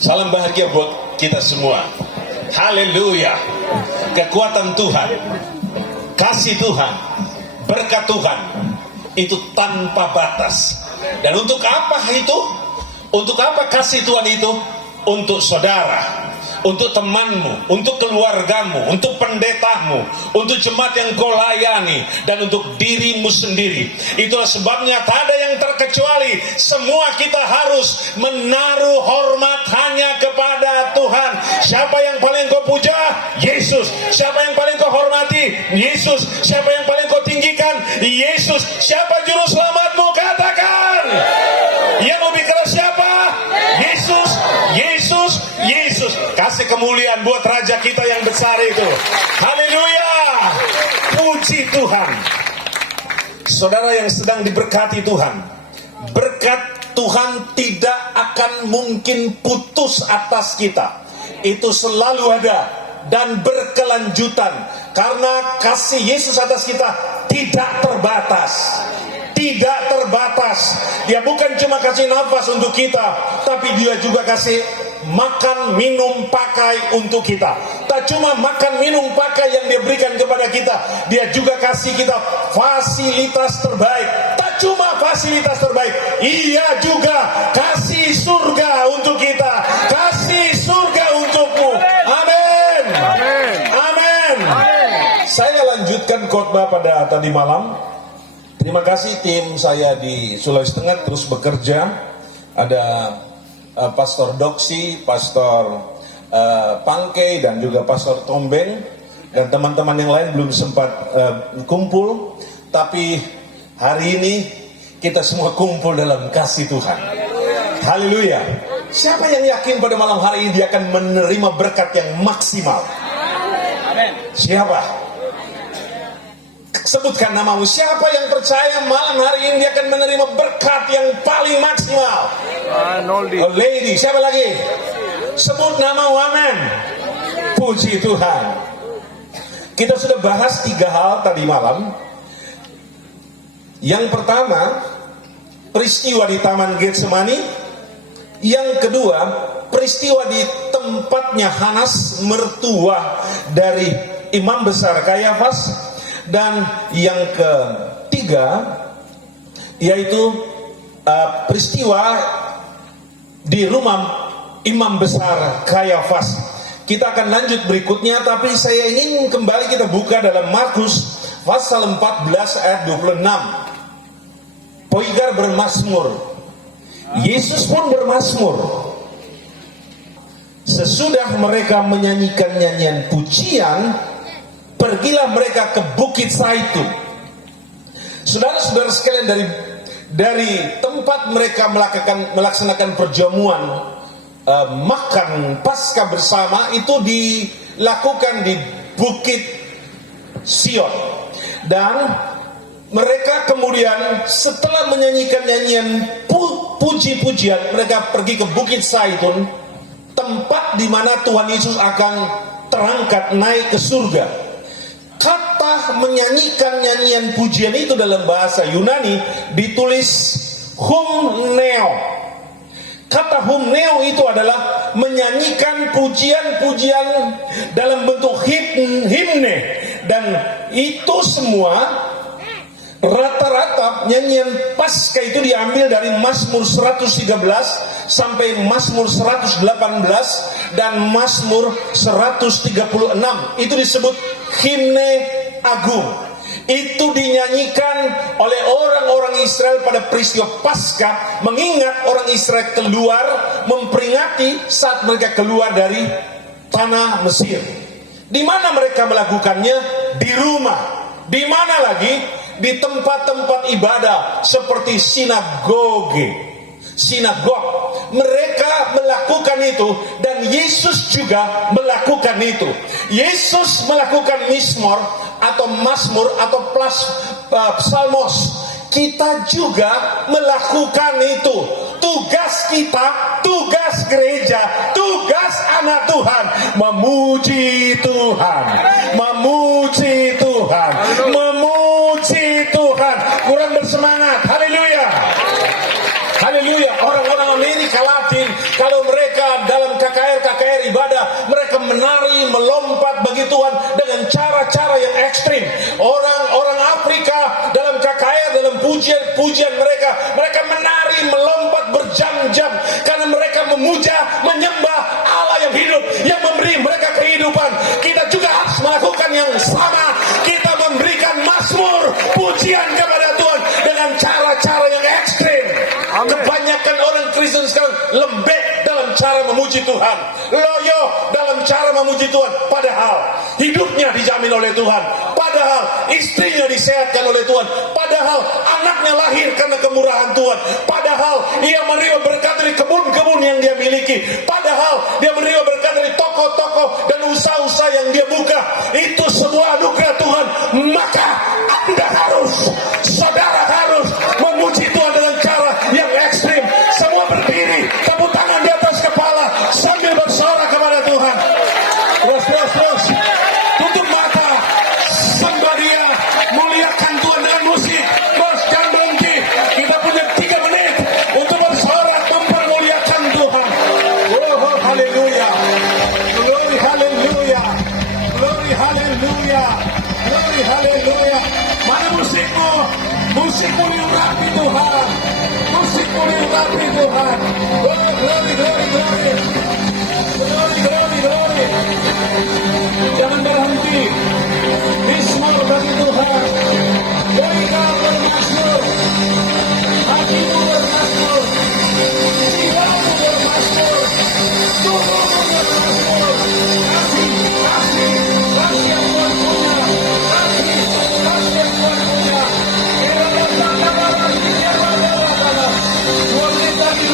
Salam bahagia buat kita semua. Haleluya. Kekuatan Tuhan, kasih Tuhan, berkat Tuhan itu tanpa batas. Dan untuk apa itu? Untuk apa kasih Tuhan itu? Untuk saudara, untuk temanmu, untuk keluargamu, untuk pendetamu, untuk jemaat yang kau layani, dan untuk dirimu sendiri. Itulah sebabnya tak ada yang terkecuali. Semua kita harus menaruh hormat hanya kepada Tuhan. Siapa yang paling kau puja? Yesus. Siapa yang paling kau hormati? Yesus. Siapa yang paling kau tinggikan? Yesus. Siapa juru selamatmu? Katakan. Yang lebih keras siapa? Yesus. Yesus. Yesus. Kasih kemuliaan buat Raja kita yang besar itu. Haleluya. Puji Tuhan. Saudara yang sedang diberkati Tuhan, berkat Tuhan tidak akan mungkin putus atas kita. Itu selalu ada dan berkelanjutan, karena kasih Yesus atas kita tidak terbatas. Tidak terbatas. Dia bukan cuma kasih nafas untuk kita, tapi dia juga kasih makan, minum, pakai untuk kita. Tak cuma makan, minum, pakai yang dia berikan kepada kita, dia juga kasih kita fasilitas terbaik. Tak cuma fasilitas terbaik, ia juga kasih surga untuk kita. Kasih surga untukmu. Amin. Amin. Saya lanjutkan khotbah pada tadi malam. Terima kasih tim saya di Sulawesi Tengah terus bekerja. Ada Pastor Doksi, Pastor Pangkei, dan juga Pastor Tombeng, dan teman-teman yang lain belum sempat kumpul. Tapi hari ini kita semua kumpul dalam kasih Tuhan. Haleluya. Siapa yang yakin pada malam hari ini dia akan menerima berkat yang maksimal? Siapa? Sebutkan namamu. Siapa yang percaya malam hari ini dia akan menerima berkat yang paling maksimal? Oh, lady. Siapa lagi? Sebut namamu. Amin. Puji Tuhan. Kita sudah bahas 3 hal tadi malam. Yang pertama, peristiwa di Taman Getsemani. Yang kedua, peristiwa di tempatnya Hanas, mertua dari imam besar Kayafas. Dan yang ketiga, yaitu peristiwa di rumah imam besar Kayafas. Kita akan lanjut berikutnya, tapi saya ingin kembali kita buka dalam Markus pasal 14 ayat 26. Poigar bermazmur, Yesus pun bermazmur. Sesudah mereka menyanyikan nyanyian pujian, pergilah mereka ke Bukit Zaitun. Saudara-saudara sekalian, dari tempat mereka melaksanakan perjamuan makan Paskah bersama itu dilakukan di Bukit Sion. Dan mereka kemudian setelah menyanyikan nyanyian puji-pujian, mereka pergi ke Bukit Zaitun, tempat di mana Tuhan Yesus akan terangkat naik ke surga. Kata menyanyikan nyanyian pujian itu dalam bahasa Yunani ditulis humneo. Kata humneo itu adalah menyanyikan pujian-pujian dalam bentuk himne. Dan itu semua rata-rata nyanyian Paskah itu diambil dari Mazmur 113 sampai Mazmur 118 dan Mazmur 136. Itu disebut himne agung. Itu dinyanyikan oleh orang-orang Israel pada peristiwa Paskah, mengingat orang Israel keluar, memperingati saat mereka keluar dari tanah Mesir. Di mana mereka melakukannya? Di rumah. Di mana lagi? Di tempat-tempat ibadah seperti sinagog. Mereka melakukan itu, dan Yesus juga melakukan itu. Yesus melakukan mizmor atau mazmur atau psalmos. Kita juga melakukan itu. Tugas kita, tugas gereja, tugas anak Tuhan, memuji Tuhan, memuji Tuhan, memuji Tuhan. Kurang bersemangat. Haleluya. Haleluya. Orang-orang Amerika Latin, kalau mereka dalam cara-cara yang ekstrim. Orang Afrika dalam KKR, dalam pujian mereka menari, melompat berjam-jam karena mereka memuja, menyembah Allah yang hidup, yang memberi mereka kehidupan. Kita juga harus melakukan yang sama. Kita memberikan mazmur, pujian kepada Tuhan dengan cara-cara yang ekstrim. Kebanyakan orang Kristen sekarang lembek dalam cara memuji Tuhan, loyo dalam cara memuji Tuhan, padahal hidupnya dijamin oleh Tuhan, padahal istrinya disehatkan oleh Tuhan, padahal anaknya lahir karena kemurahan Tuhan, padahal ia menerima berkat dari kebun-kebun yang dia miliki, padahal dia menerima berkat dari toko-toko dan usaha-usaha yang dia buka. Itu sebuah anugerah Tuhan. Maka Anda harus, saudara harus memuji Tuhan dengan cara yang ekstrim. Semua berdiri, tepuk tangan di atas kepala sambil bersorak kepada Tuhan. Terus. Tutup mata, sembah Dia, muliakan Tuhan dengan musik. Bos, jangan berhenti. Kita punya 3 menit untuk bersorak mempermuliakan Tuhan. Oh, haleluya. Glory, haleluya. Glory, haleluya. Glory, haleluya. Mana musikmu? Musikmu diurapi Tuhan. Musikmu diurapi Tuhan. Oh, glory, glory, glory. Glory, glory, glory. Jangan berhenti. Mazmur bagi Tuhan. Berikan bermazmur. Hatimu bermazmur. Jiwamu bermazmur. Tubuhmu bermazmur. Kasih yang Tuhan punya. Kasih yang Tuhan punya. Dua menit lagi.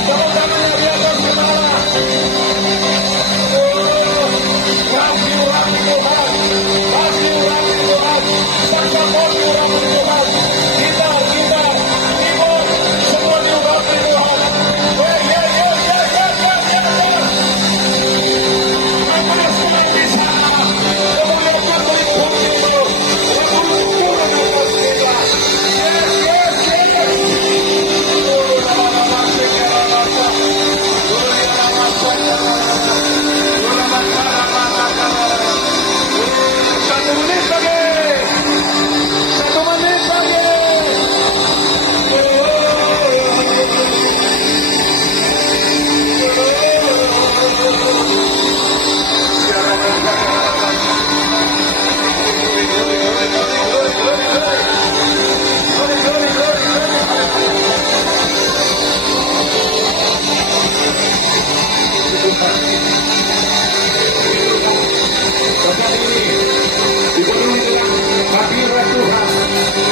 Tepuk tangannya di atas kepala. Kasih urapi Tuhan. Kasih urapi Tuhan. Saksapun diurapi Tuhan. Kita, ibu, semua diurapi Tuhan. Panas Tuhan di sana. Kemuliaan meliputi itu. Rembulan atas kita. Satu menit lagi.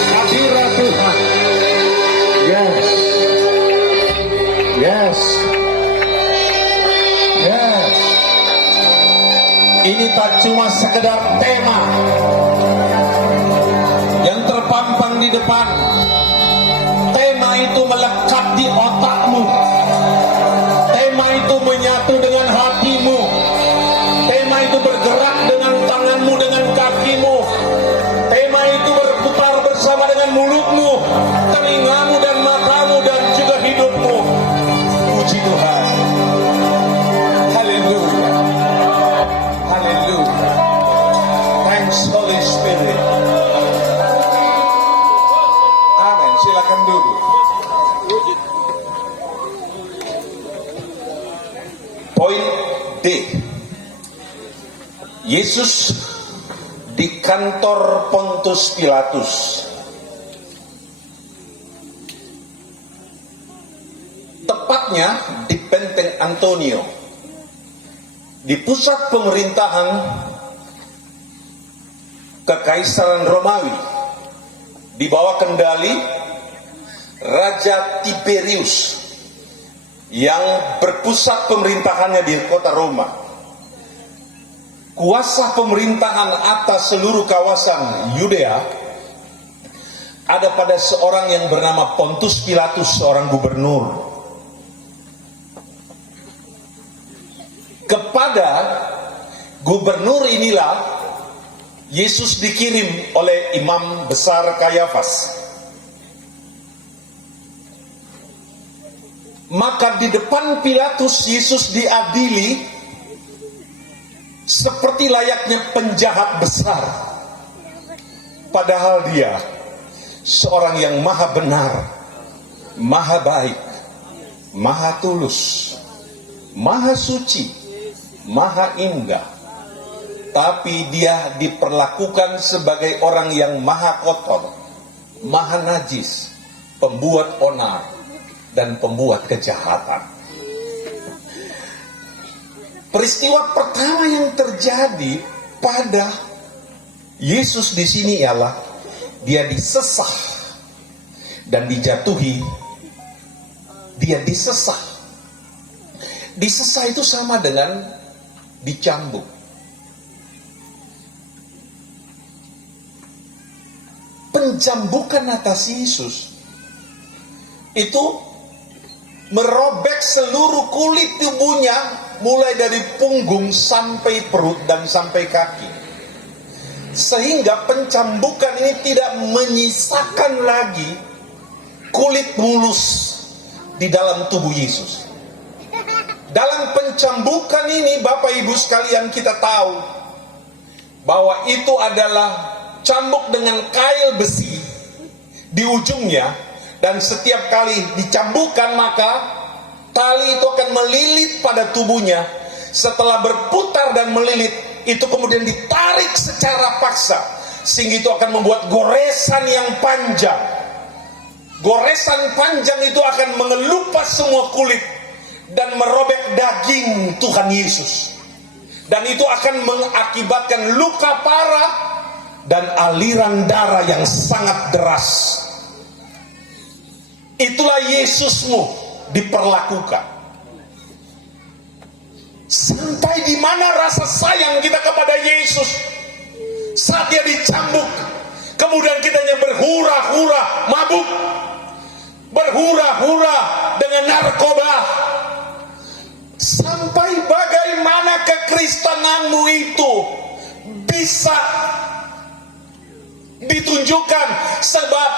Hadirat Tuhan. Yes. Ini tak cuma sekedar tema yang terpampang di depan. Tema itu melekat di otakmu. Tema itu menyatu dengan hatimu. Tema itu bergerak dengan tanganmu, dengan kakimu. Tema itu berputar bersama dengan mulutmu, telingamu dan matamu dan juga hidupmu. Puji Tuhan. Haleluya. Haleluya. Thanks Holy Spirit. Amin. Silakan duduk. Poin D. Yesus di kantor Pontius Pilatus. Tepatnya di Benteng Antonio, di pusat pemerintahan Kekaisaran Romawi, di bawah kendali Raja Tiberius yang berpusat pemerintahannya di kota Roma. Kuasa pemerintahan atas seluruh kawasan Yudea ada pada seorang yang bernama Pontius Pilatus, seorang gubernur. Kepada gubernur inilah Yesus dikirim oleh imam besar Kayafas. Maka di depan Pilatus Yesus diadili seperti layaknya penjahat besar, padahal dia seorang yang maha benar, maha baik, maha tulus, maha suci, maha indah. Tapi dia diperlakukan sebagai orang yang maha kotor, maha najis, pembuat onar, dan pembuat kejahatan. Peristiwa pertama yang terjadi pada Yesus di sini ialah dia disesah dan dijatuhi. Dia disesah. Disesah itu sama dengan dicambuk. Pencambukan atas Yesus itu merobek seluruh kulit tubuhnya, mulai dari punggung sampai perut dan sampai kaki, sehingga pencambukan ini tidak menyisakan lagi kulit mulus di dalam tubuh Yesus. Dalam pencambukan ini, Bapak Ibu sekalian, kita tahu bahwa itu adalah cambuk dengan kail besi di ujungnya, dan setiap kali dicambukkan maka tali itu akan melilit pada tubuhnya. Setelah berputar dan melilit, itu kemudian ditarik secara paksa, sehingga itu akan membuat goresan yang panjang. Goresan panjang itu akan mengelupas semua kulit dan merobek daging Tuhan Yesus, dan itu akan mengakibatkan luka parah dan aliran darah yang sangat deras. Itulah Yesusmu diperlakukan. Sampai di mana rasa sayang kita kepada Yesus saat dia dicambuk, kemudian kitanya berhura-hura mabuk, berhura-hura dengan narkoba. Sampai bagaimana kekristenanmu itu bisa ditunjukkan sebab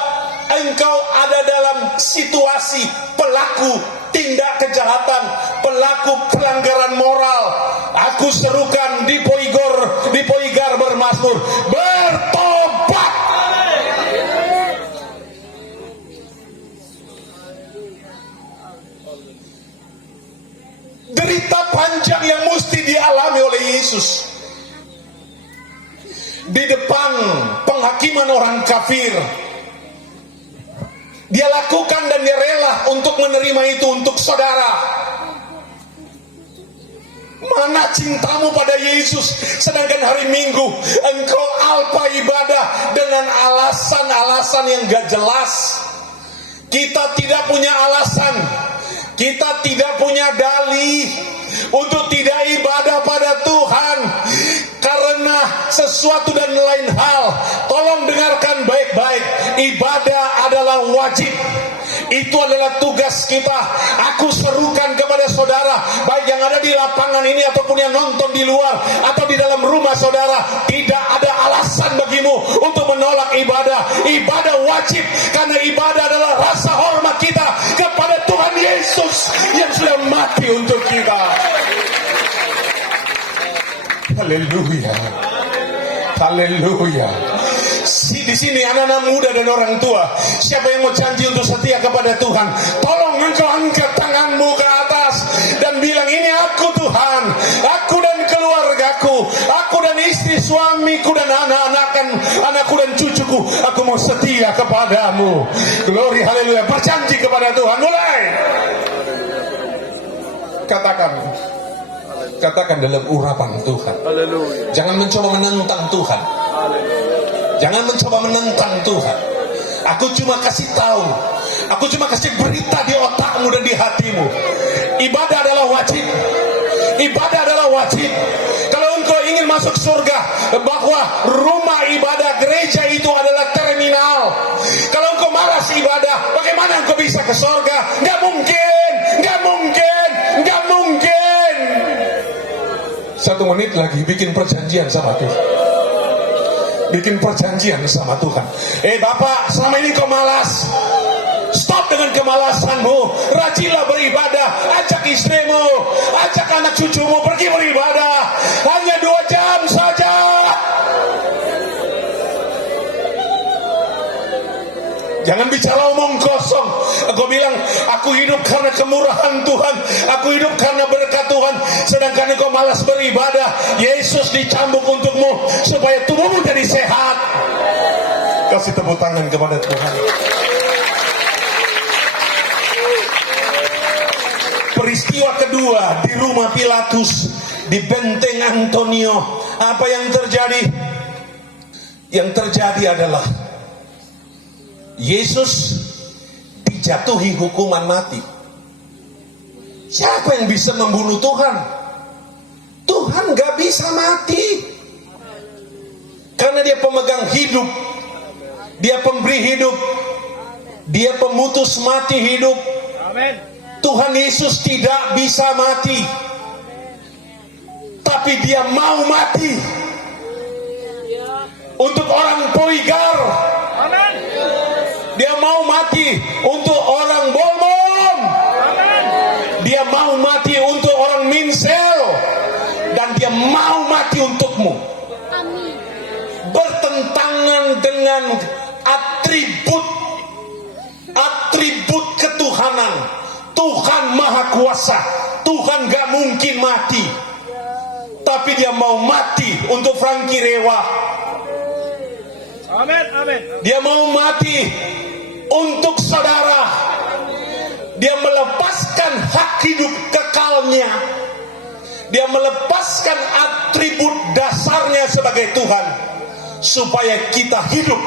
engkau ada dalam situasi pelaku tindak kejahatan, pelaku pelanggaran moral. Aku serukan di Poigar bermazmur, bertobat. Derita panjang yang mesti dialami oleh Yesus di depan penghakiman orang kafir. Dia lakukan dan dia rela untuk menerima itu untuk saudara. Mana cintamu pada Yesus, sedangkan hari Minggu engkau alpa ibadah dengan alasan-alasan yang gak jelas. Kita tidak punya alasan, kita tidak punya dalih untuk tidak ibadah pada Tuhan karena sesuatu dan lain hal. Tolong dengarkan baik-baik, ibadah adalah wajib. Itu adalah tugas kita. Aku serukan kepada saudara, baik yang ada di lapangan ini ataupun yang nonton di luar atau di dalam rumah saudara, tidak ada alasan bagimu untuk menolak ibadah. Ibadah wajib, karena ibadah adalah rasa hormat kita kepada Tuhan Yesus yang sudah mati untuk kita. Haleluya, haleluya. Di sini anak-anak muda dan orang tua, siapa yang mau janji untuk setia kepada Tuhan, tolong engkau angkat tanganmu ke atas dan bilang, ini aku Tuhan, aku dan keluargaku, aku dan istri suamiku dan anakku dan cucuku, aku mau setia kepadamu. Glory, haleluya. Berjanji kepada Tuhan. Mulai katakan dalam urapan Tuhan. Haleluya. Jangan mencoba menentang Tuhan. Jangan mencoba menentang Tuhan. Aku cuma kasih tahu, aku cuma kasih berita di otakmu dan di hatimu. Ibadah adalah wajib. Ibadah adalah wajib. Kalau engkau ingin masuk surga, bahwa rumah ibadah gereja itu adalah terminal. Kalau engkau malas ibadah, bagaimana engkau bisa ke surga? Nggak mungkin, nggak mungkin, nggak mungkin. 1 menit lagi bikin perjanjian sama Tuhan. Bikin perjanjian sama Tuhan. Bapak, selama ini kau malas. Stop dengan kemalasanmu. Rajinlah beribadah. Ajak istrimu, ajak anak cucumu pergi beribadah. Hanya 2 jam saja. Jangan bicara omong kosong. Engkau bilang, aku hidup karena kemurahan Tuhan, aku hidup karena berkat Tuhan, sedangkan engkau malas beribadah. Yesus dicambuk untukmu supaya tubuhmu jadi sehat. Kasih tepuk tangan kepada Tuhan. Peristiwa kedua di rumah Pilatus, di benteng Antonio. Apa yang terjadi? Yang terjadi adalah Yesus dijatuhi hukuman mati. Siapa yang bisa membunuh Tuhan? Tuhan gak bisa mati, karena dia pemegang hidup, dia pemberi hidup, dia pemutus mati hidup. Tuhan Yesus tidak bisa mati, tapi dia mau mati untuk orang Poigar. Dia mau mati untuk orang Bolmon. Dia mau mati untuk orang Minsel. Dan dia mau mati untukmu. Bertentangan dengan atribut ketuhanan. Tuhan Maha Kuasa. Tuhan gak mungkin mati. Tapi dia mau mati untuk Frankie Rewa. Amin, amin. Dia mau mati untuk saudara. Dia melepaskan hak hidup kekalnya. Dia melepaskan atribut dasarnya sebagai Tuhan supaya kita hidup.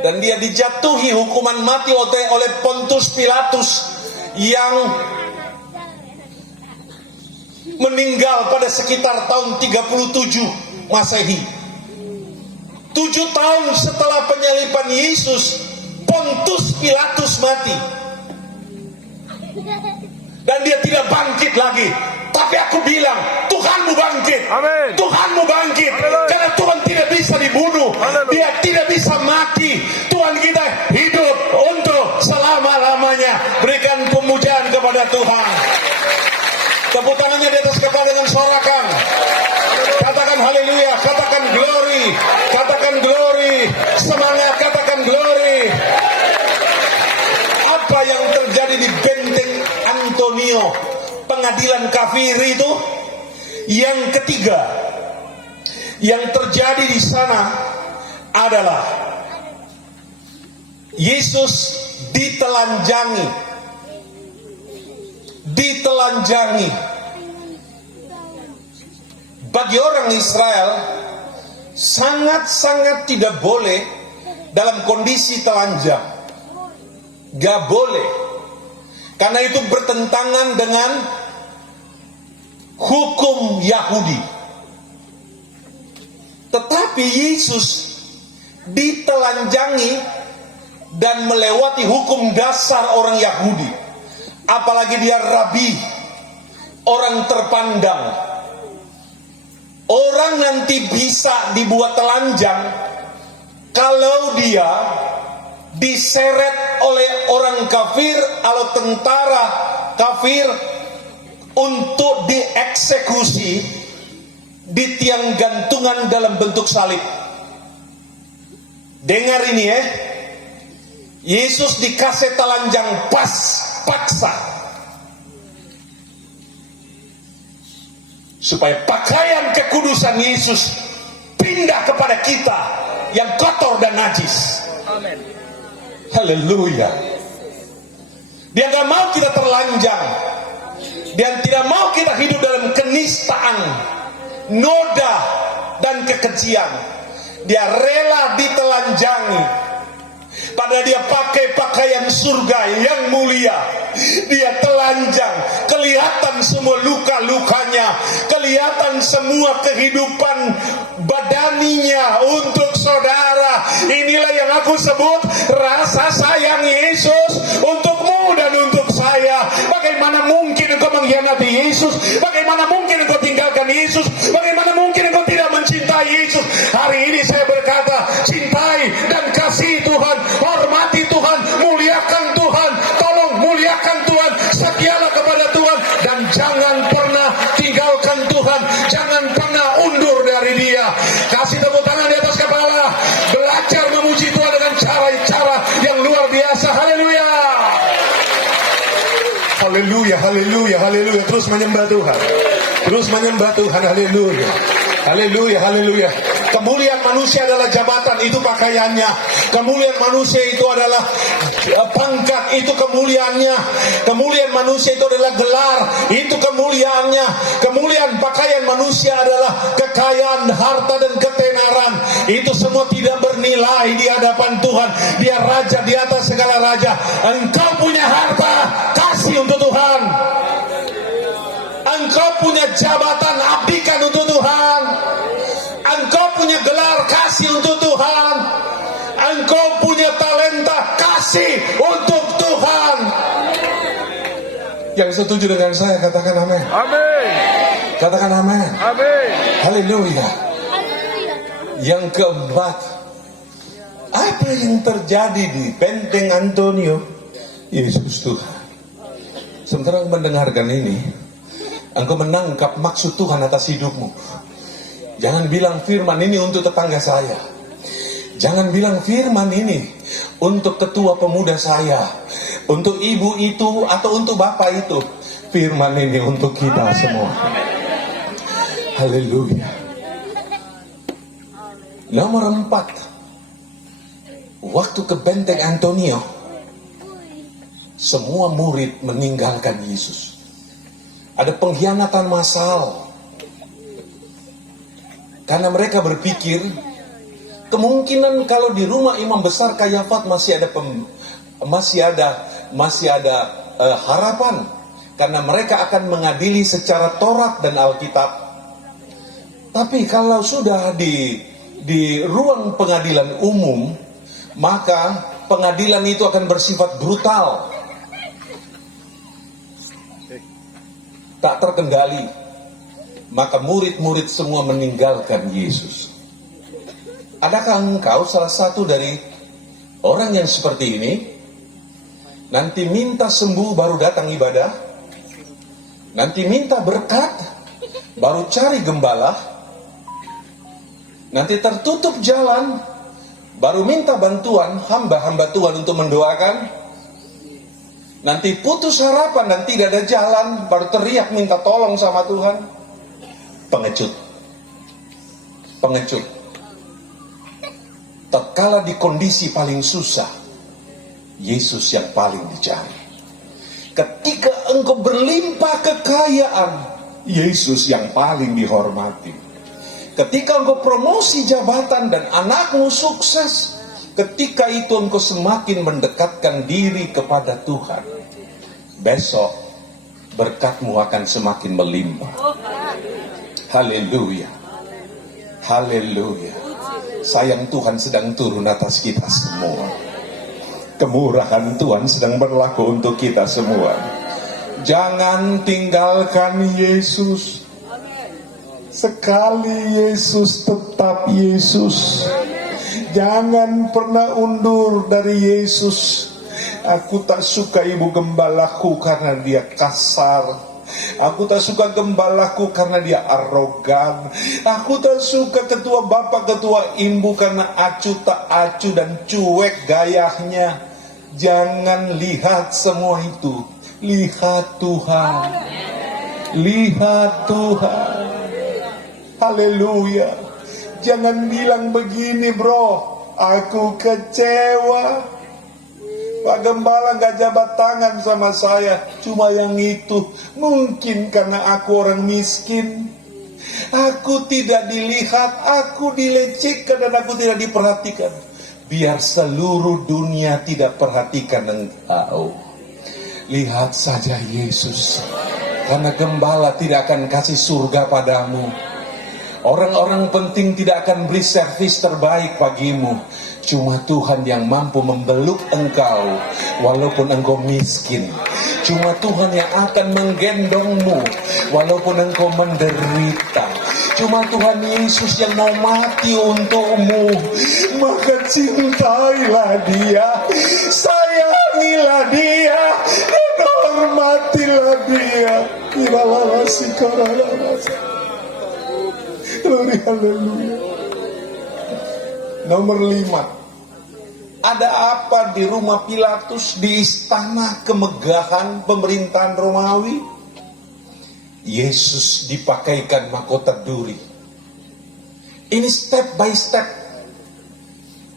Dan dia dijatuhi hukuman mati oleh Pontius Pilatus yang meninggal pada sekitar tahun 37 Masehi. 7 tahun setelah penyaliban Yesus, Pontius Pilatus mati. Dan dia tidak bangkit lagi. Tapi aku bilang, Tuhanmu bangkit. Amin. Tuhanmu bangkit. Haleluya. Karena Tuhan tidak bisa dibunuh. Haleluya. Dia tidak bisa mati. Tuhan kita hidup untuk selama-lamanya. Berikan pemujaan kepada Tuhan. Tepuk tangannya di atas kepala dengan sorakan. Katakan haleluya, katakan glory, katakan glory, semangat, katakan glory. Apa yang terjadi di benteng Antonio, pengadilan kafir itu? Yang ketiga, yang terjadi di sana adalah Yesus ditelanjangi. Bagi orang Israel sangat-sangat tidak boleh dalam kondisi telanjang. Gak boleh, karena itu bertentangan dengan hukum Yahudi. Tetapi Yesus ditelanjangi dan melewati hukum dasar orang Yahudi. Apalagi dia rabi, orang terpandang. Orang nanti bisa dibuat telanjang kalau dia diseret oleh orang kafir atau tentara kafir untuk dieksekusi di tiang gantungan dalam bentuk salib. Dengar ini ya, Yesus dikasih telanjang paksa supaya pakaian kekudusan Yesus pindah kepada kita yang kotor dan najis. Amin. Haleluya. Dia gak mau kita terlanjang. Dia tidak mau kita hidup dalam kenistaan, noda, dan kekejian. Dia rela ditelanjangi. Padahal dia pakai pakaian surga yang mulia. Dia telanjang. Kelihatan semua luka-lukanya. Kelihatan semua kehidupan badaninya untuk saudara. Inilah yang aku sebut rasa sayang Yesus untukmu dan untuk saya. Bagaimana mungkin engkau mengkhianati Yesus? Bagaimana mungkin engkau tinggalkan Yesus? Bagaimana mungkin engkau tidak mencintai Yesus? Hari ini saya berkata, cintai dan kasih Tuhan, hormati Tuhan, muliakan Tuhan. Haleluya, haleluya, haleluya. Terus menyembah Tuhan. Terus menyembah Tuhan, haleluya. Haleluya, haleluya. Kemuliaan manusia adalah jabatan, itu pakaiannya. Kemuliaan manusia itu adalah pangkat, itu kemuliaannya. Kemuliaan manusia itu adalah gelar, itu kemuliaannya. Kemuliaan pakaian manusia adalah kekayaan, harta dan ketenaran. Itu semua tidak bernilai di hadapan Tuhan. Dia raja di atas segala raja. Engkau punya harta, kasih untuk Tuhan. Engkau punya jabatan, abdikan untuk Tuhan. Engkau punya gelar, kasih untuk Tuhan. Engkau punya talenta, kasih untuk Tuhan. Yang setuju dengan saya katakan amin. Amin. Katakan amin. Amin. Haleluya. Yang keempat, apa yang terjadi di Benteng Antonio? Yesus Tuhan. Sementara mendengarkan ini, engkau menangkap maksud Tuhan atas hidupmu. Jangan bilang firman ini untuk tetangga saya. Jangan bilang firman ini untuk ketua pemuda saya, untuk ibu itu atau untuk bapak itu. Firman ini untuk kita semua. Haleluya. Nomor 4. Waktu ke Benteng Antonio, semua murid meninggalkan Yesus. Ada pengkhianatan massal. Karena mereka berpikir kemungkinan kalau di rumah imam besar Kayafat masih ada harapan, karena mereka akan mengadili secara Taurat dan Alkitab. Tapi kalau sudah di ruang pengadilan umum, maka pengadilan itu akan bersifat brutal, tak terkendali. Maka murid-murid semua meninggalkan Yesus. Adakah engkau salah satu dari orang yang seperti ini? Nanti minta sembuh baru datang ibadah, nanti minta berkat baru cari gembala, nanti tertutup jalan baru minta bantuan hamba-hamba Tuhan untuk mendoakan, nanti putus harapan dan tidak ada jalan baru teriak minta tolong sama Tuhan. Pengecut. Tatkala di kondisi paling susah, Yesus yang paling dicari. Ketika engkau berlimpah kekayaan, Yesus yang paling dihormati. Ketika engkau promosi jabatan dan anakmu sukses, ketika itu engkau semakin mendekatkan diri kepada Tuhan. Besok berkatmu akan semakin melimpah. Haleluya. Haleluya. Sayang Tuhan sedang turun atas kita semua. Kemurahan Tuhan sedang berlaku untuk kita semua. Jangan tinggalkan Yesus. Sekali Yesus tetap Yesus. Jangan pernah undur dari Yesus. Aku tak suka ibu gembalaku karena dia kasar. Aku tak suka gembalaku karena dia arogan. Aku tak suka ketua bapak, ketua ibu karena acu tak acu dan cuek gayanya. Jangan lihat semua itu. Lihat Tuhan. Lihat Tuhan. Haleluya. Jangan bilang begini bro, aku kecewa. Pak Gembala gak jabat tangan sama saya. Cuma yang itu. Mungkin karena aku orang miskin. Aku tidak dilihat. Aku dilecehkan dan aku tidak diperhatikan. Biar seluruh dunia tidak perhatikan engkau. Lihat saja Yesus. Karena Gembala tidak akan kasih surga padamu. Orang-orang penting tidak akan beri servis terbaik bagimu. Cuma Tuhan yang mampu membeluk engkau walaupun engkau miskin. Cuma Tuhan yang akan menggendongmu walaupun engkau menderita. Cuma Tuhan Yesus yang mau mati untukmu. Maka cintailah dia, sayangilah dia, dan hormatilah dia. Glory, haleluya. Nomor 5. Ada apa di rumah Pilatus, di istana kemegahan pemerintahan Romawi? Yesus dipakaikan mahkota duri. Ini step by step.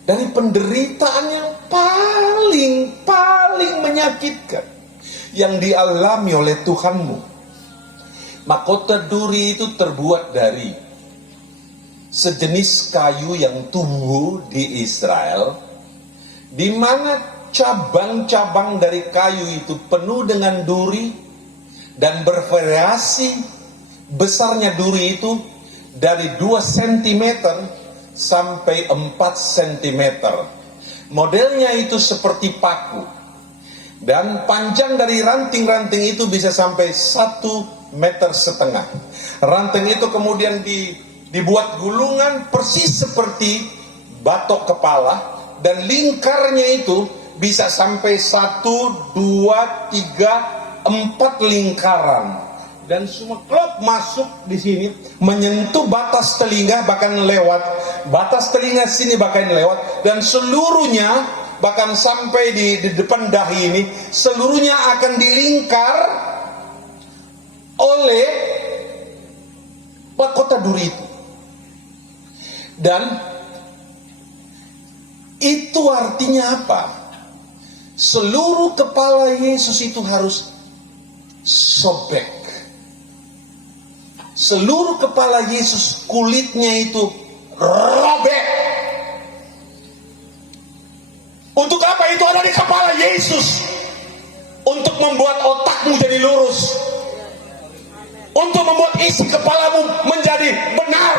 Dari penderitaan yang paling menyakitkan yang dialami oleh Tuhanmu. Mahkota duri itu terbuat dari sejenis kayu yang tumbuh di Israel, di mana cabang-cabang dari kayu itu penuh dengan duri dan bervariasi besarnya duri itu dari 2 cm sampai 4 cm. Modelnya itu seperti paku. Dan panjang dari ranting-ranting itu bisa sampai 1,5 meter. Ranting itu kemudian dibuat gulungan persis seperti batok kepala, dan lingkarnya itu bisa sampai 1, 2, 3, 4 lingkaran. Dan semua klop masuk di sini, menyentuh batas telinga bahkan lewat. Batas telinga sini bahkan lewat, dan seluruhnya bahkan sampai di depan dahi ini, seluruhnya akan dilingkar oleh mahkota duri itu. Dan itu artinya apa? Seluruh kepala Yesus itu harus sobek. Seluruh kepala Yesus kulitnya itu robek. Untuk apa itu ada di kepala Yesus? Untuk membuat otakmu jadi lurus. Untuk membuat isi kepalamu menjadi benar.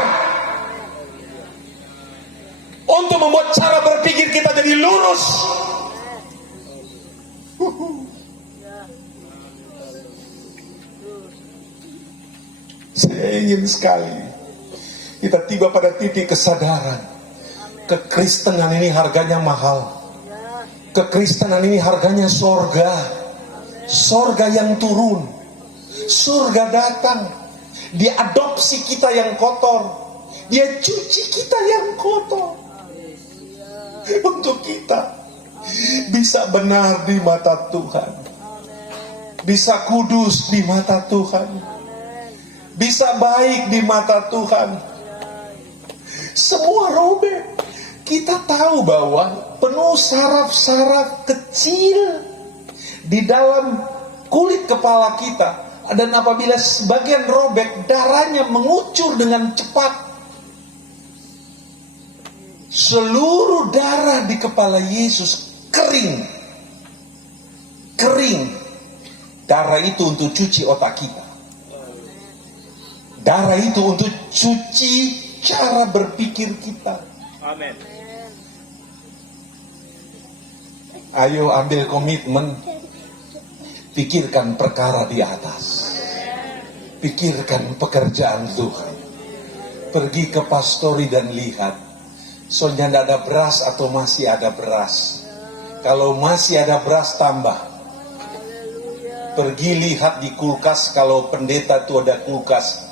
Untuk membuat cara berpikir kita jadi lurus. Saya ingin sekali kita tiba pada titik kesadaran. Kekristenan ini harganya mahal. Kekristenan ini harganya sorga. Sorga yang turun. Surga datang. Dia adopsi kita yang kotor. Dia cuci kita yang kotor. Untuk kita bisa benar di mata Tuhan. Bisa kudus di mata Tuhan. Bisa baik di mata Tuhan. Semua robek. Kita tahu bahwa penuh saraf-saraf kecil di dalam kulit kepala kita. Dan apabila sebagian robek, darahnya mengucur dengan cepat. Seluruh darah di kepala Yesus kering. Kering. Darah itu untuk cuci otak kita. Darah itu untuk cuci cara berpikir kita. Amin. Ayo ambil komitmen. Pikirkan perkara di atas. Pikirkan pekerjaan Tuhan. Pergi ke pastori dan lihat. Soalnya tidak ada beras atau masih ada beras. Kalau masih ada beras, tambah. Pergi lihat di kulkas, kalau pendeta itu ada kulkas.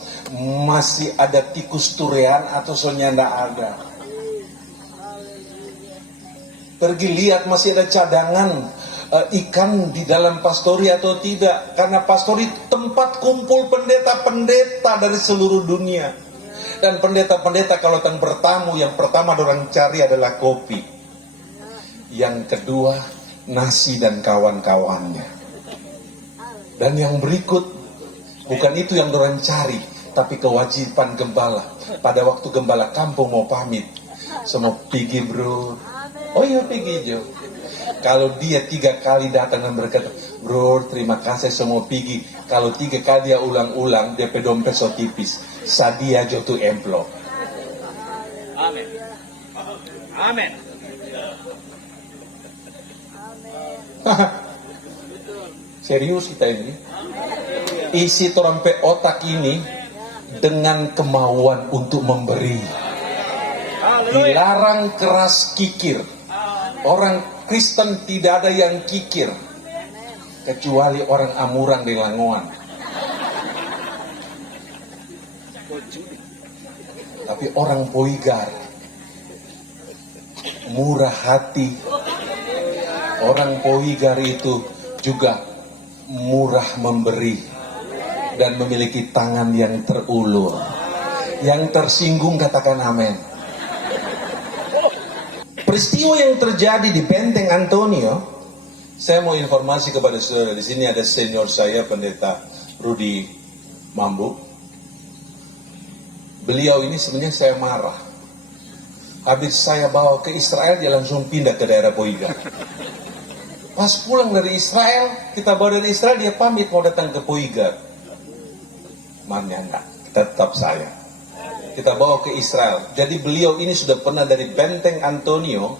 Masih ada tikus turean atau soalnya tidak ada. Pergi lihat masih ada cadangan ikan di dalam pastori atau tidak. Karena pastori tempat kumpul pendeta-pendeta dari seluruh dunia. Dan pendeta-pendeta kalau datang bertamu, yang pertama orang cari adalah kopi. Yang kedua nasi dan kawan-kawannya. Dan yang berikut bukan itu yang orang cari, tapi kewajiban gembala. Pada waktu gembala kampung mau pamit, semua pergi bro. Oh iya pergi Jo. Kalau dia 3 kali datang dan berkata, bro terima kasih semua pergi. Kalau 3 kali dia ulang-ulang, dia dompet so tipis. Sadia Jo tu emplok. Amin. Amin. Serius kita ini. Isi trompet otak ini dengan kemauan untuk memberi. Dilarang keras kikir. Orang Kristen tidak ada yang kikir kecuali orang Amurang di Langoan. Tapi orang Poigar murah hati, Orang Poigar itu juga murah memberi dan memiliki tangan yang terulur. Yang tersinggung katakan amin. Peristiwa yang terjadi di Benteng Antonio, saya mau informasi kepada saudara, di sini ada senior saya, Pendeta Rudi Mambu. Beliau ini sebenarnya saya marah. Habis saya bawa ke Israel, dia langsung pindah ke daerah Poigar. Pas pulang dari Israel, kita bawa dari Israel, dia pamit mau datang ke Poigar. Mana enggak, tetap saya. Kita bawa ke Israel. Jadi beliau ini sudah pernah dari Benteng Antonio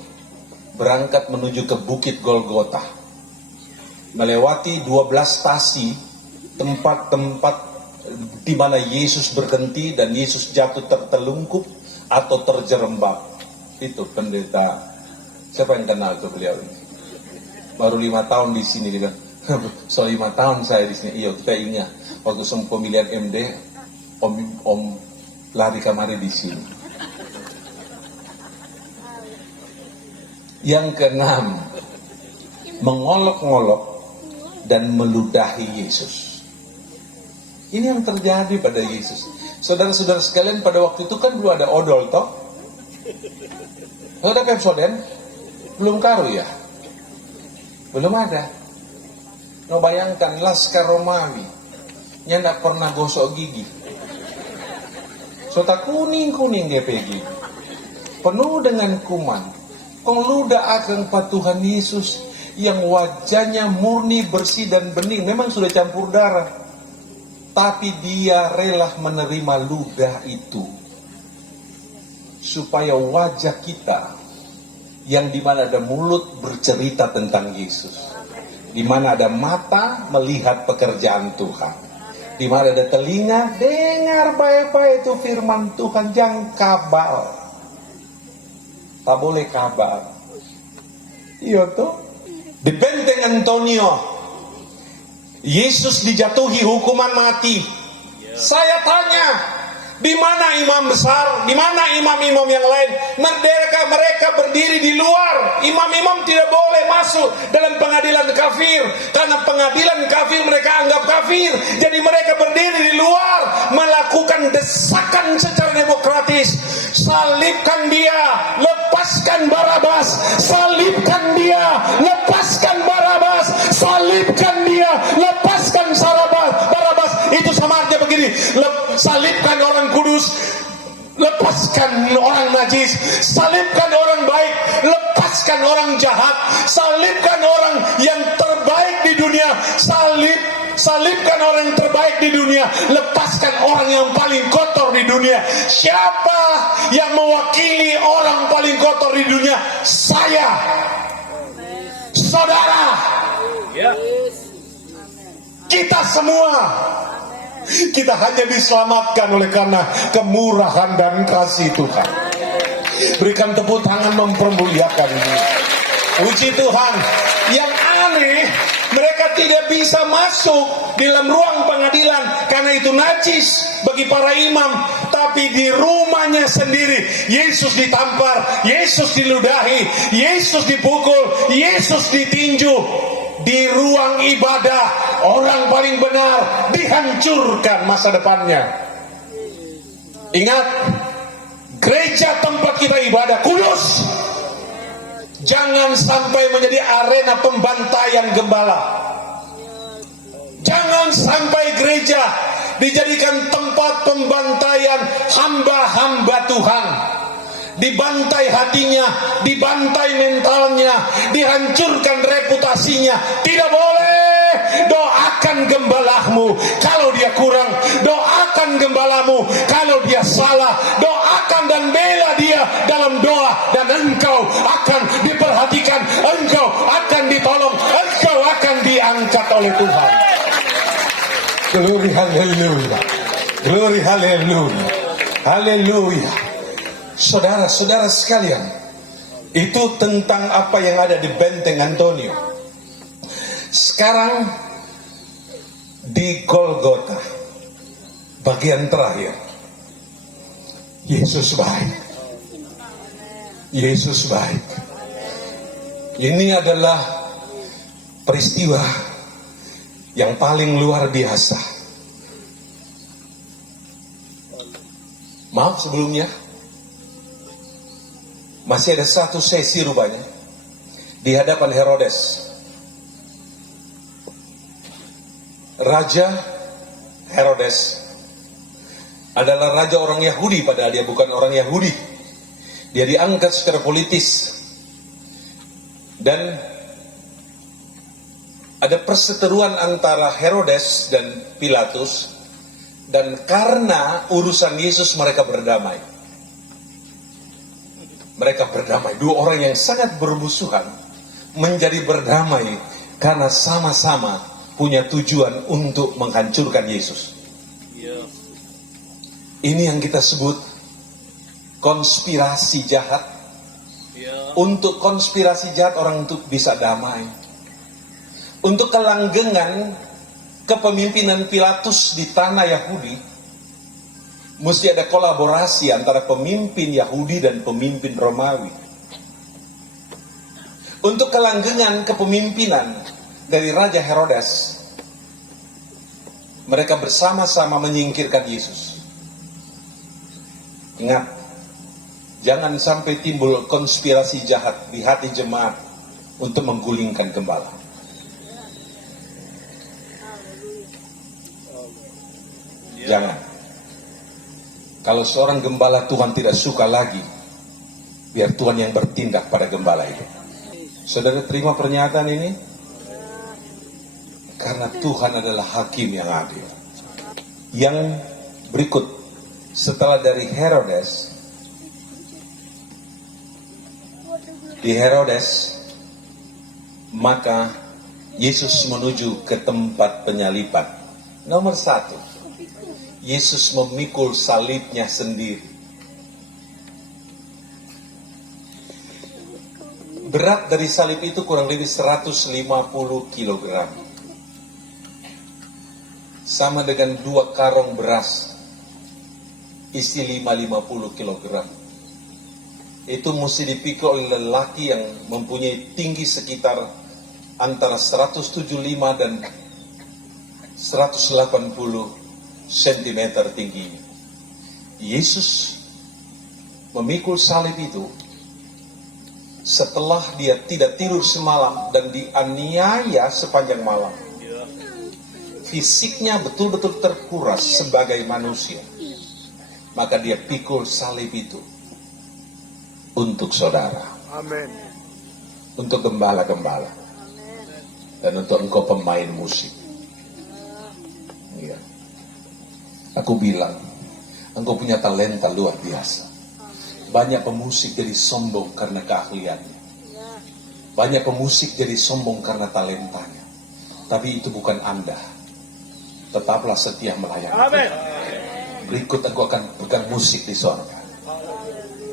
berangkat menuju ke Bukit Golgota. Melewati 12 stasi, tempat-tempat di mana Yesus berhenti dan Yesus jatuh tertelungkup atau terjerembab. Itu pendeta, siapa yang kenal itu beliau ini? Baru 5 tahun di sini, dia bilang, so 5 tahun saya di sini. Iya, kita ingat waktu pemilihan MD, om lari kemari di sini. Yang keenam, mengolok-ngolok dan meludahi Yesus. Ini yang terjadi pada Yesus. Saudara-saudara sekalian, pada waktu itu kan belum ada odol toh? Ada Pepsodent? Belum karu ya? Belum ada. No, bayangkan Laskar Romawi nya tidak pernah gosok gigi. Sota kuning-kuning GPG, penuh dengan kuman. Pengluda akan Tuhan Yesus yang wajahnya murni, bersih dan bening. Memang sudah campur darah, tapi dia rela menerima ludah itu supaya wajah kita yang dimana ada mulut bercerita tentang Yesus, dimana ada mata melihat pekerjaan Tuhan, di mana ada telinga, dengar baik-baik itu firman Tuhan. Jangan kabal. Tak boleh kabal. Iya tuh. Di Benteng Antonio, Yesus dijatuhi hukuman mati. Saya tanya, di mana imam besar? Di mana imam-imam yang lain? Mereka berdiri di luar. Imam-imam tidak boleh masuk dalam pengadilan kafir, karena pengadilan kafir mereka anggap kafir. Jadi mereka berdiri di luar, melakukan desakan secara demokratis. Salibkan dia, lepaskan Barabas. Salibkan dia, lepaskan Barabas. Salibkan dia, lepaskan Barabas. Itu sama artinya begini, salibkan orang kudus, lepaskan orang najis. Salibkan orang baik, lepaskan orang jahat. Salibkan orang yang terbaik di dunia, salibkan orang yang terbaik di dunia, lepaskan orang yang paling kotor di dunia. Siapa yang mewakili orang paling kotor di dunia? Saya, saudara, kita semua. Kita hanya diselamatkan oleh karena kemurahan dan kasih Tuhan. Berikan tepuk tangan mempermuliakan dia. Puji Tuhan. Yang aneh, mereka tidak bisa masuk di dalam ruang pengadilan karena itu najis bagi para imam. Tapi di rumahnya sendiri, Yesus ditampar, Yesus diludahi, Yesus dipukul, Yesus ditinju. Di ruang ibadah, orang paling benar dihancurkan masa depannya. Ingat, gereja tempat kita ibadah kudus. Jangan sampai menjadi arena pembantaian gembala. Jangan sampai gereja dijadikan tempat pembantaian hamba-hamba Tuhan. Dibantai hatinya, dibantai mentalnya, dihancurkan reputasinya. Tidak boleh. Doakan gembalamu kalau dia kurang, doakan gembalamu kalau dia salah, doakan dan bela dia dalam doa, dan engkau akan diperhatikan, engkau akan ditolong, engkau akan diangkat oleh Tuhan. Glory haleluya. Glory haleluya. Haleluya. Saudara-saudara sekalian, itu tentang apa yang ada di Benteng Antonio. Sekarang di Golgota, bagian terakhir, Yesus baik. Yesus baik. Ini adalah peristiwa yang paling luar biasa. Maaf sebelumnya, masih ada satu sesi rupanya di hadapan Herodes. Raja Herodes adalah raja orang Yahudi, padahal dia bukan orang Yahudi. Dia diangkat secara politis. Dan ada perseteruan antara Herodes dan Pilatus. Dan karena urusan Yesus mereka berdamai. Mereka berdamai. Dua orang yang sangat bermusuhan menjadi berdamai karena sama-sama punya tujuan untuk menghancurkan Yesus. Ini yang kita sebut konspirasi jahat. Untuk konspirasi jahat orang untuk bisa damai. Untuk kelanggengan kepemimpinan Pilatus di tanah Yahudi, mesti ada kolaborasi antara pemimpin Yahudi dan pemimpin Romawi. Untuk kelanggengan kepemimpinan dari Raja Herodes, mereka bersama-sama menyingkirkan Yesus. Ingat, jangan sampai timbul konspirasi jahat di hati jemaat untuk menggulingkan gembala. Jangan. Kalau seorang gembala Tuhan tidak suka lagi, biar Tuhan yang bertindak pada gembala itu. Saudara terima pernyataan ini? Karena Tuhan adalah hakim yang adil. Yang berikut, setelah dari Herodes, di Herodes, maka Yesus menuju ke tempat penyaliban. Nomor 1, Yesus memikul salibnya sendiri. Berat dari salib itu kurang lebih 150 kilogram. Sama dengan 2 karung beras. Isi 50 kilogram. Itu mesti dipikul oleh lelaki yang mempunyai tinggi sekitar antara 175 dan 180 cm tingginya. Yesus memikul salib itu setelah dia tidak tidur semalam dan dianiaya sepanjang malam. Fisiknya betul-betul terkuras sebagai manusia. Maka dia pikul salib itu untuk saudara. Amin. Untuk gembala-gembala. Dan untuk engkau pemain musik. Iya. Aku bilang, engkau punya talenta luar biasa. Banyak pemusik jadi sombong karena keahliannya. Banyak pemusik jadi sombong karena talentanya. Tapi itu bukan Anda. Tetaplah setia melayani. Amin. Berikut aku akan pegang musik di sorga.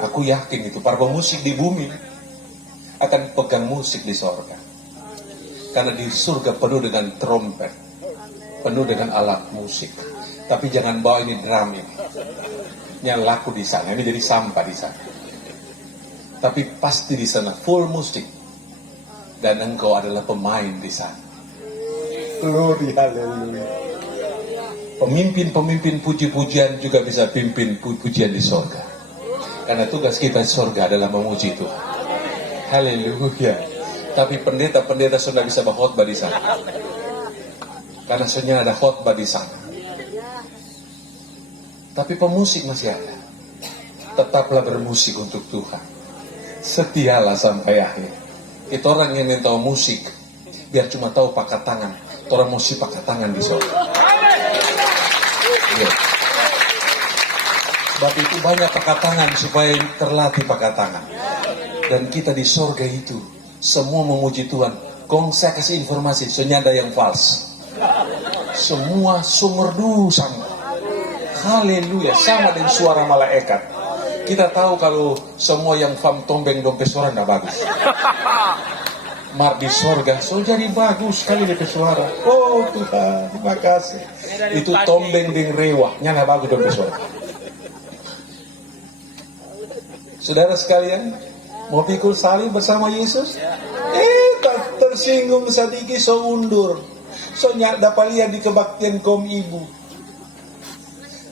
Aku yakin itu para pemusik di bumi akan pegang musik di sorga. Karena di surga penuh dengan trompet, penuh dengan alat musik. Tapi jangan bawa ini drum ini. Yang laku di sana, ini jadi sampah di sana. Tapi pasti di sana full musik. Dan engkau adalah pemain di sana. Glory, haleluya. Pemimpin-pemimpin puji-pujian juga bisa pimpin pujian di sorga. Karena tugas kita di sorga adalah memuji Tuhan. Haleluya. Tapi pendeta-pendeta sudah bisa berkhotbah di sana. Karena sebenarnya ada khotbah di sana. Tapi pemusik masih ada. Tetaplah bermusik untuk Tuhan. Setialah sampai akhir. Itu orang yang tahu musik, biar cuma tahu pakai tangan. Orang musik pakai tangan di sorga. Ya. Sebab itu banyak pakai tangan supaya terlatih pakai tangan. Dan kita di sorga itu semua memuji Tuhan. Kong saya kasih informasi, senyada yang false. Semua summerdu sama. Haleluya, sama dengan suara malaikat. Kita tahu kalau semua yang fam tombeng dompet suara nggak bagus. Mar di sorga, so jadi bagus sekali di suara. Oh Tuhan, terima kasih. Itu tombeng ding rewah, nya nggak bagus dompet suara. Saudara sekalian, mau pikul salib bersama Yesus? Tersinggung sadiki so undur. So nyak dapat lihat di kebaktian kaum ibu.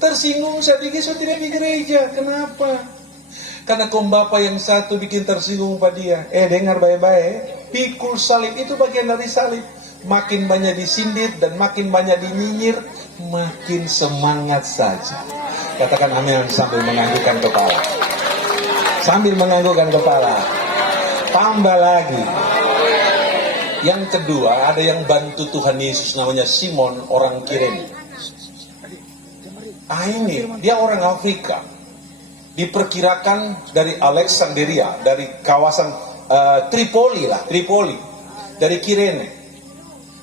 Tersinggung sadiki so tidak di gereja. Kenapa? Karena kaum bapak yang satu bikin tersinggung pada dia. Dengar baik-baik. Pikul salib itu bagian dari salib. Makin banyak disindir dan makin banyak dinyinyir, makin semangat saja. Katakan amin sambil menganggukkan kepala. Sambil menganggukkan kepala. Tambah lagi. Yang kedua, ada yang bantu Tuhan Yesus namanya Simon orang Kirene. Ini dia orang Afrika. Diperkirakan dari Alexandria, dari kawasan Tripoli, dari Kirene.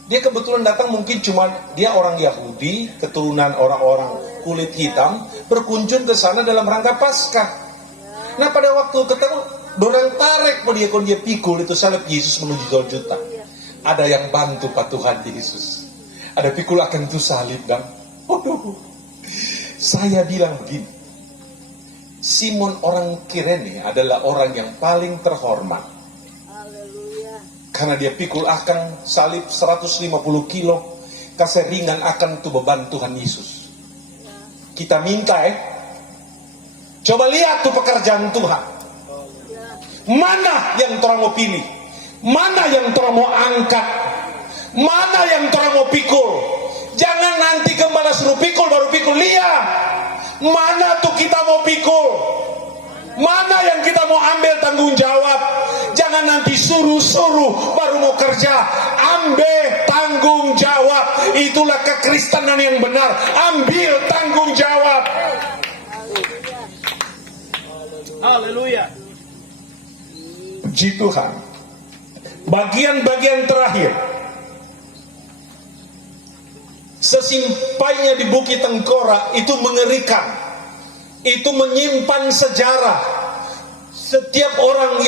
Dia kebetulan datang mungkin cuma dia orang Yahudi, keturunan orang-orang kulit hitam, berkunjung ke sana dalam rangka Paskah. Nah pada waktu ketemu, dorang tarik pada dia pikul itu salib Yesus menuju Golgota. Ada yang bantu Pak Tuhan Yesus. Ada pikul akan itu salib dan, saya bilang begini, Simon orang Kirene adalah orang yang paling terhormat. Karena dia pikul akan salib 150 kilo, kasih ringan akan tu beban Tuhan Yesus. Kita minta coba lihat tuh pekerjaan Tuhan. Mana yang terang mau pilih? Mana yang terang mau angkat? Mana yang terang mau pikul? Jangan nanti gembala suruh pikul baru pikul. Lihat, mana tuh kita mau pikul? Mana yang kita mau ambil tanggung jawab? Jangan nanti suruh-suruh baru mau kerja. Ambil tanggung jawab. Itulah kekristenan yang benar. Ambil tanggung jawab. Haleluya. Puji Tuhan. Bagian-bagian terakhir. Sesimpainya di Bukit Tengkorak itu mengerikan. Itu menyimpan sejarah. Setiap orang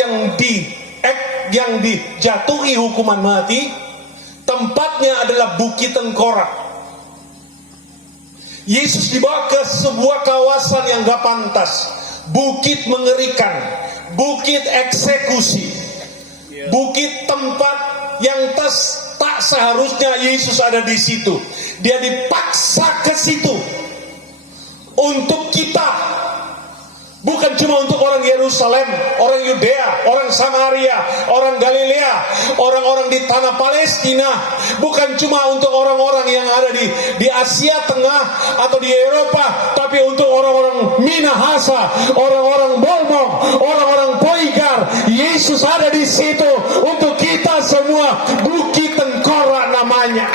yang dijatuhi hukuman mati, tempatnya adalah Bukit Tengkorak. Yesus dibawa ke sebuah kawasan yang gak pantas, bukit mengerikan, bukit eksekusi, bukit tempat yang tak seharusnya Yesus ada di situ. Dia dipaksa ke situ untuk kita, bukan cuma untuk orang Yerusalem, orang Yudea, orang Samaria, orang Galilea, orang-orang di tanah Palestina, bukan cuma untuk orang-orang yang ada di Asia Tengah atau di Eropa, tapi untuk orang-orang Minahasa, orang-orang Bolmong, orang-orang Poigar. Yesus ada di situ untuk kita semua. Bukit Tengkorak namanya.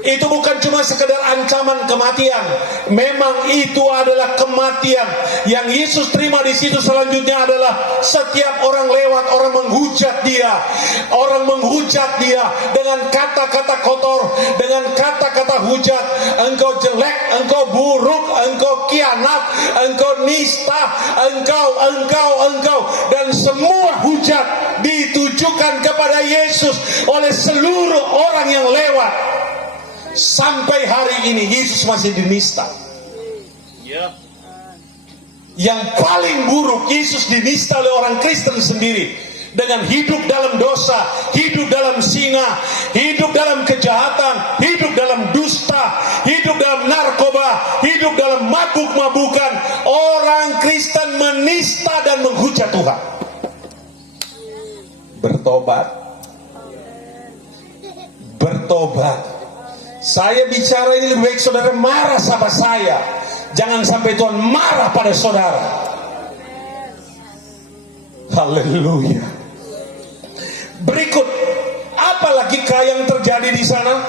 Itu bukan cuma sekedar ancaman kematian. Memang itu adalah kematian. Yang Yesus terima di situ selanjutnya adalah setiap orang lewat, orang menghujat dia. Orang menghujat dia dengan kata-kata kotor, dengan kata-kata hujat. Engkau jelek, engkau buruk, engkau kianat, engkau nista, engkau. Dan semua hujat ditujukan kepada Yesus oleh seluruh orang yang lewat. Sampai hari ini Yesus masih dinista. Yang paling buruk, Yesus dinista oleh orang Kristen sendiri, dengan hidup dalam dosa, hidup dalam zina, hidup dalam kejahatan, hidup dalam dusta, hidup dalam narkoba, hidup dalam mabuk-mabukan. Orang Kristen menista dan menghujat Tuhan. Bertobat. Saya bicara ini lebih baik saudara marah sama saya. Jangan sampai Tuhan marah pada saudara. Haleluya. Berikut, apalagi yang terjadi di sana?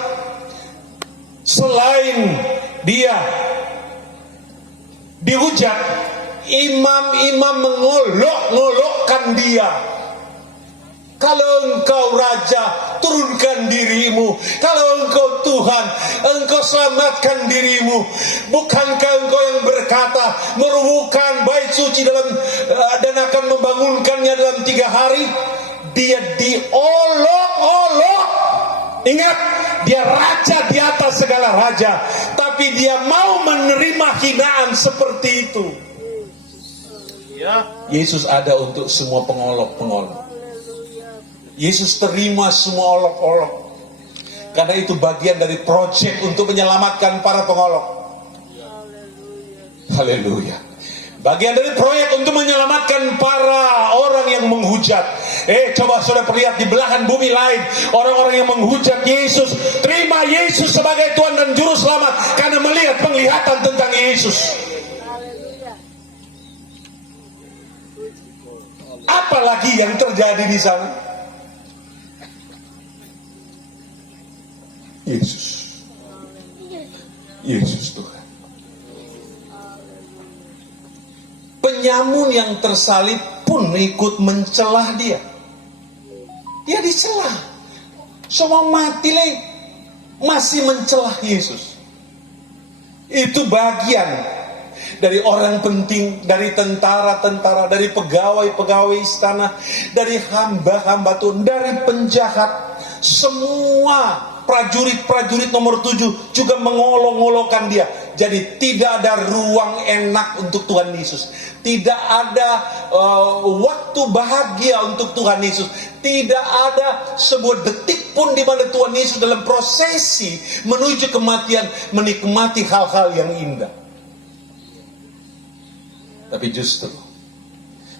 Selain dia dihujat, imam-imam mengolok-ngolokkan dia. Kalau engkau raja, turunkan dirimu. Kalau engkau Tuhan, engkau selamatkan dirimu. Bukankah engkau yang berkata merubuhkan bait suci dan akan membangunkannya dalam 3 hari? Dia diolok-olok. Ingat, dia raja di atas segala raja, tapi dia mau menerima hinaan seperti itu. Yesus ada untuk semua pengolok-pengolok. Yesus terima semua olok-olok. Karena itu bagian dari proyek untuk menyelamatkan para pengolok. Haleluya. Bagian dari proyek untuk menyelamatkan para orang yang menghujat. Coba saudara perlihat di belahan bumi lain, orang-orang yang menghujat Yesus, terima Yesus sebagai Tuhan dan Juru Selamat karena melihat penglihatan tentang Yesus. Apalagi yang terjadi di sana? Yesus Tuhan. Penyamun yang tersalib pun ikut mencelah dia. Dia dicelah. Semua mati lagi, masih mencelah Yesus. Itu bagian dari orang penting, dari tentara-tentara, dari pegawai-pegawai istana, dari hamba-hamba Tuhan, dari penjahat. Semua prajurit-prajurit nomor 7 juga mengolok-olokkan dia. Jadi tidak ada ruang enak untuk Tuhan Yesus. Tidak ada waktu bahagia untuk Tuhan Yesus. Tidak ada sebuah detik pun di mana Tuhan Yesus dalam prosesi menuju kematian menikmati hal-hal yang indah. Tapi justru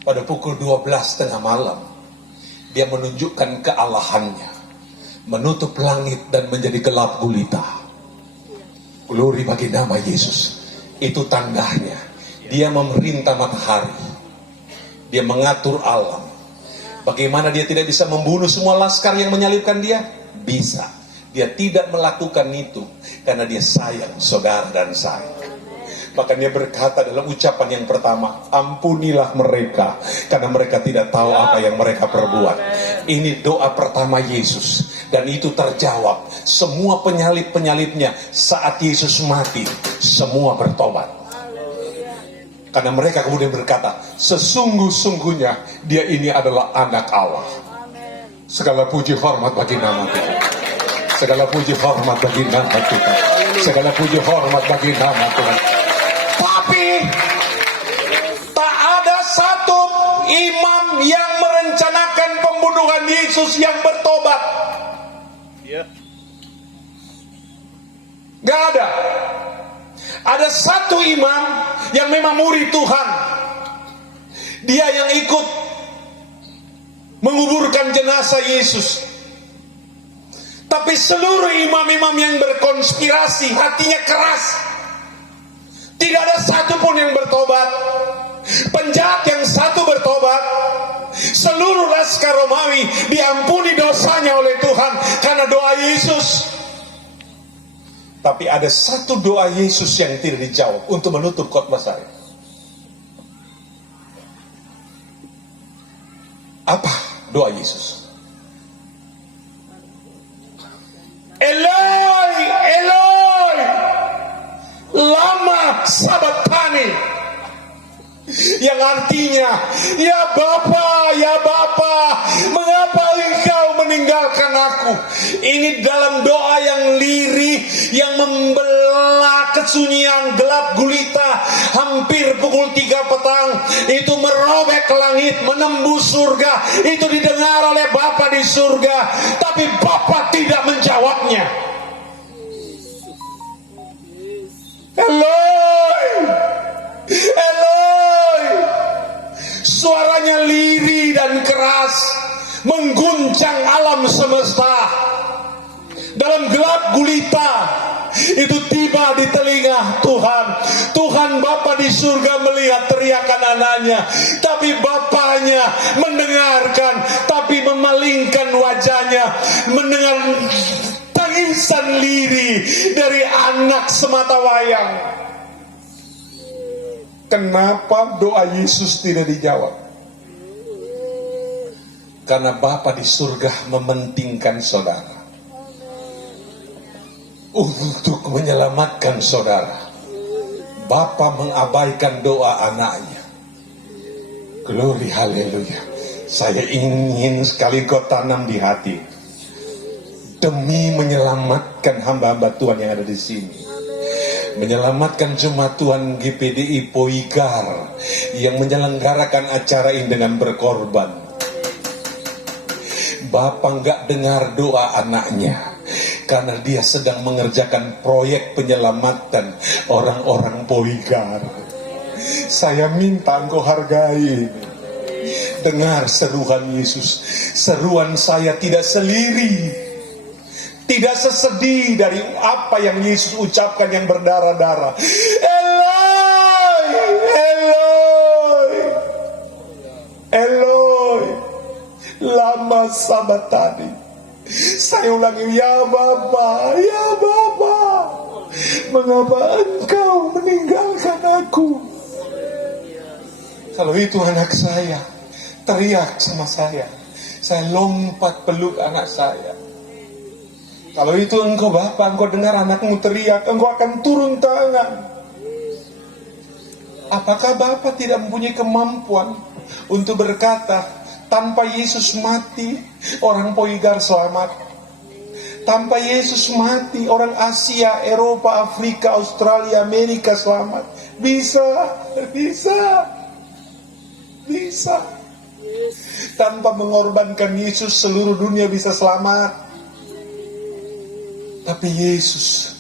pada pukul 12 tengah malam dia menunjukkan kealahannya, menutup langit dan menjadi gelap gulita. Glory bagi nama Yesus. Itu tandanya dia memerintah matahari, dia mengatur alam. Bagaimana dia tidak bisa membunuh semua laskar yang menyalibkan dia? Bisa. Dia tidak melakukan itu karena dia sayang saudara dan saya. Maka dia berkata dalam ucapan yang pertama, ampunilah mereka karena mereka tidak tahu apa yang mereka perbuat. Ini doa pertama Yesus, dan itu terjawab. Semua penyalib-penyalibnya saat Yesus mati, semua bertobat. Karena mereka kemudian berkata, sesungguh-sungguhnya dia ini adalah anak Allah. Segala puji hormat bagi nama Tuhan. Segala puji hormat bagi nama Tuhan. Segala puji hormat bagi nama Tuhan. Tapi tak ada satu imam yang merencanakan pembunuhan Yesus yang bertobat. Gak ada. Ada satu imam yang memang murid Tuhan. Dia yang ikut menguburkan jenazah Yesus. Tapi seluruh imam-imam yang berkonspirasi, hatinya keras. Tidak ada satupun yang bertobat. Penjahat yang satu bertobat. Seluruh laskar Romawi diampuni dosanya oleh Tuhan karena doa Yesus. Tapi ada satu doa Yesus yang tidak dijawab untuk menutup khotbah saya. Apa doa Yesus? Eloi, Eloi, lama sabachthani, yang artinya, ya Bapa, mengapa engkau meninggalkan aku? Ini dalam doa yang lirih, yang membelah kesunyian gelap gulita. Hampir pukul 3 petang, itu merobek langit, menembus surga. Itu didengar oleh Bapa di surga, tapi Bapa tidak menjawabnya. Eloi, Eloi. Suaranya lirih dan keras, mengguncang alam semesta. Dalam gelap gulita, itu tiba di telinga Tuhan. Tuhan Bapa di surga melihat teriakan anaknya, tapi Bapanya mendengarkan, tapi memalingkan wajahnya, mendengar tangisan lirih dari anak semata wayang. Kenapa doa Yesus tidak dijawab? Karena Bapa di surga mementingkan saudara. Untuk menyelamatkan saudara, Bapa mengabaikan doa anaknya. Glory, haleluya. Saya ingin sekali kau tanam di hati, demi menyelamatkan hamba-hamba Tuhan yang ada di sini, menyelamatkan jemaat Tuhan GPDI Poigar yang menyelenggarakan acara ini dengan berkorban. Bapak nggak dengar doa anaknya karena dia sedang mengerjakan proyek penyelamatan orang-orang poligar. Saya minta engkau hargai. Dengar seruan Yesus. Seruan saya tidak seliri, tidak sesedih dari apa yang Yesus ucapkan yang berdarah-darah. Eloi, Eloi, Eloi, lama sabachthani. Saya ulangi, ya Bapa, ya Bapa, mengapa engkau meninggalkan aku? Kalau itu anak saya teriak sama saya lompat peluk anak saya. Kalau itu engkau Bapa, engkau dengar anakmu teriak, engkau akan turun tangan. Apakah Bapa tidak mempunyai kemampuan untuk berkata, tanpa Yesus mati, orang poligar selamat. Tanpa Yesus mati, orang Asia, Eropa, Afrika, Australia, Amerika selamat. Bisa. Tanpa mengorbankan Yesus, seluruh dunia bisa selamat. Tapi Yesus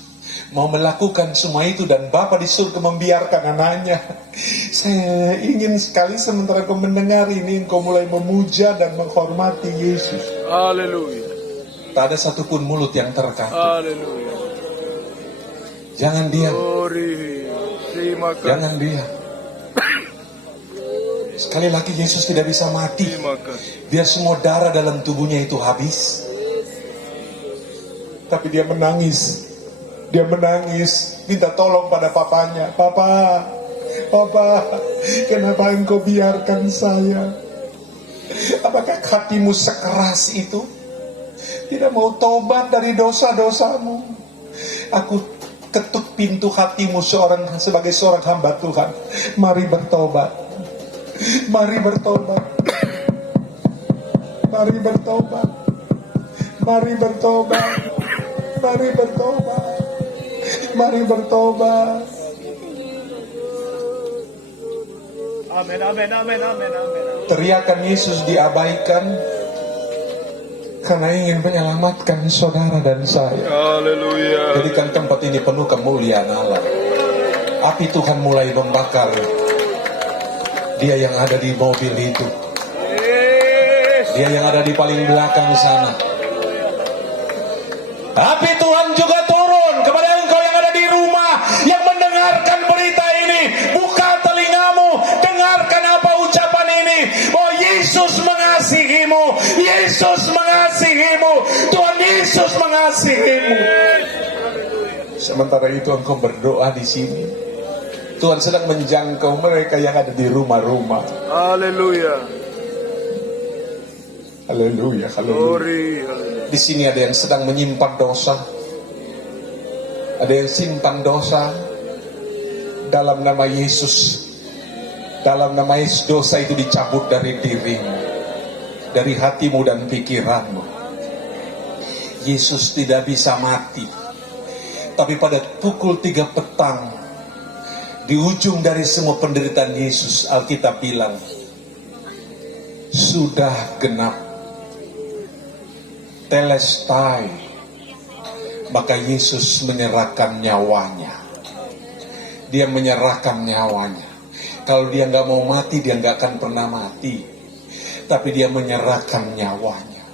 mau melakukan semua itu dan Bapa di surga membiarkan anaknya. Saya ingin sekali sementara kau mendengar ini, engkau mulai memuja dan menghormati Yesus. Haleluya. Tak ada satupun mulut yang terkatup. Haleluya. Jangan diam. Glory. Terima kasih. Jangan diam. Sekali lagi Yesus tidak bisa mati. Terima kasih. Dia semua darah dalam tubuhnya itu habis. Tapi dia menangis. Dia menangis, minta tolong pada papanya. Papa, kenapa engkau biarkan saya? Apakah hatimu sekeras itu? Tidak mau tobat dari dosa-dosamu? Aku ketuk pintu hatimu sebagai seorang hamba Tuhan. Mari bertobat. Mari bertobat. Mari bertobat. Mari bertobat. Mari bertobat. Mari bertobat. Amin, amin, amin, amin, amin. Teriakan Yesus diabaikan karena ingin menyelamatkan saudara dan saya. Haleluya. Jadikan tempat ini penuh kemuliaan Allah. Api Tuhan mulai membakar dia yang ada di mobil itu, dia yang ada di paling belakang sana. Api Tuhan juga turun kepada engkau yang ada di rumah, yang mendengarkan berita ini. Buka telingamu, dengarkan apa ucapan ini. Oh, Yesus mengasihimu, Yesus mengasihimu, Tuhan Yesus mengasihimu. Sementara itu engkau berdoa di sini, Tuhan sedang menjangkau mereka yang ada di rumah-rumah. Haleluya. Haleluya, haleluya. Glory. Di sini ada yang sedang menyimpan dosa. Ada yang simpan dosa. Dalam nama Yesus. Dalam nama Yesus, dosa itu dicabut dari dirimu, dari hatimu dan pikiranmu. Yesus tidak bisa mati. Tapi pada pukul 3 petang, di ujung dari semua penderitaan Yesus, Alkitab bilang, sudah genap. Telestai. Maka Yesus menyerahkan nyawanya. Dia menyerahkan nyawanya. Kalau dia nggak mau mati, dia nggak akan pernah mati. Tapi dia menyerahkan nyawanya.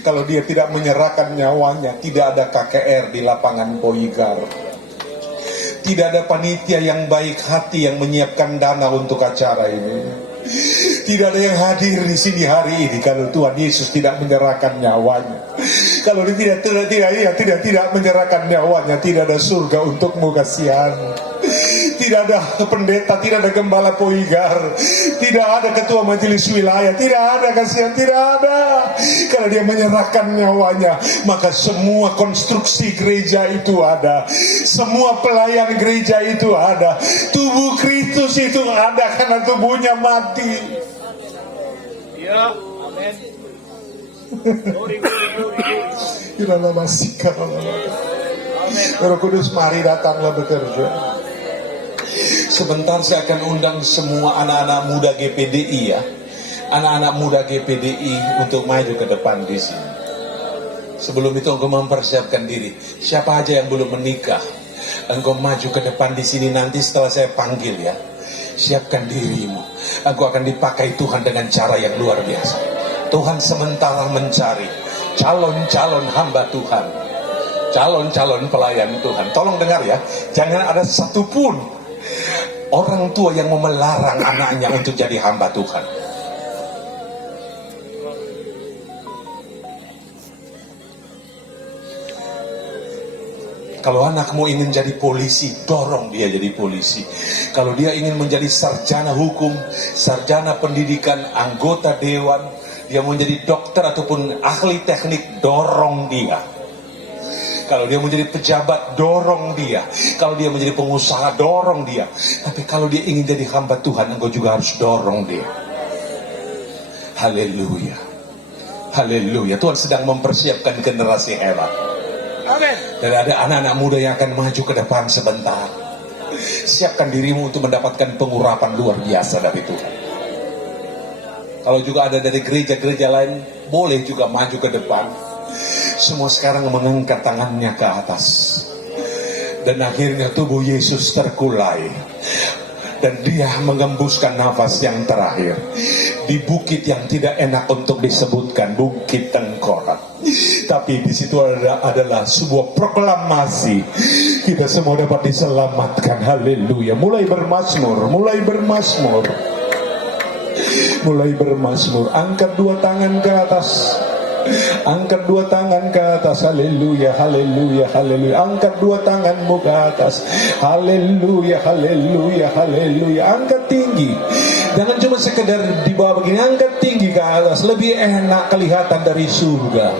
Kalau dia tidak menyerahkan nyawanya, tidak ada KKR di lapangan Boigar. Tidak ada panitia yang baik hati yang menyiapkan dana untuk acara ini. Tidak ada yang hadir di sini hari ini kalau Tuhan Yesus tidak menyerahkan nyawanya. Kalau dia tidak menyerahkan nyawanya, tidak ada surga untukmu, kasihan. Tidak ada pendeta, tidak ada gembala Boigar, tidak ada ketua majelis wilayah, tidak ada, kasihan, tidak ada. Karena dia menyerahkan nyawanya, maka semua konstruksi gereja itu ada, semua pelayan gereja itu ada, tubuh Kristus itu ada karena tubuhnya mati. Ya, amin. Glory, glory, glory. Roh Kudus, mari datanglah bekerja. Sebentar saya akan undang semua anak-anak muda GPDI ya. anak-anak muda GPDI untuk maju ke depan di sini. Sebelum itu engkau mempersiapkan diri. Siapa aja yang belum menikah, engkau maju ke depan di sini nanti setelah saya panggil ya. Siapkan dirimu. Engkau akan dipakai Tuhan dengan cara yang luar biasa. Tuhan sementara mencari calon-calon hamba Tuhan, calon-calon pelayan Tuhan. Tolong dengar ya, jangan ada satupun orang tua yang mau melarang anaknya untuk jadi hamba Tuhan. Kalau anakmu ingin jadi polisi, dorong dia jadi polisi. Kalau dia ingin menjadi sarjana hukum, sarjana pendidikan, anggota dewan, dia mau menjadi dokter ataupun ahli teknik, dorong dia. Kalau dia menjadi pejabat, dorong dia. Kalau dia menjadi pengusaha, dorong dia. Tapi kalau dia ingin jadi hamba Tuhan, engkau juga harus dorong dia. Haleluya. Haleluya. Tuhan sedang mempersiapkan generasi hebat. Amin. Dan ada anak-anak muda yang akan maju ke depan sebentar. Siapkan dirimu untuk mendapatkan pengurapan luar biasa dari Tuhan. Kalau juga ada dari gereja-gereja lain, boleh juga maju ke depan. Semua sekarang mengangkat tangannya ke atas. Dan akhirnya tubuh Yesus terkulai. Dan dia mengembuskan nafas yang terakhir di bukit yang tidak enak untuk disebutkan, Bukit Tengkorak. Tapi di situ adalah sebuah proklamasi, kita semua dapat diselamatkan. Haleluya. Mulai bermazmur, mulai bermazmur, mulai bermazmur. Angkat dua tangan ke atas. Angkat dua tangan ke atas. Haleluya, haleluya, haleluya. Angkat dua tanganmu ke atas. Haleluya, haleluya, haleluya. Angkat tinggi. Jangan cuma sekedar di bawah begini. Angkat tinggi ke atas. Lebih enak kelihatan dari surga.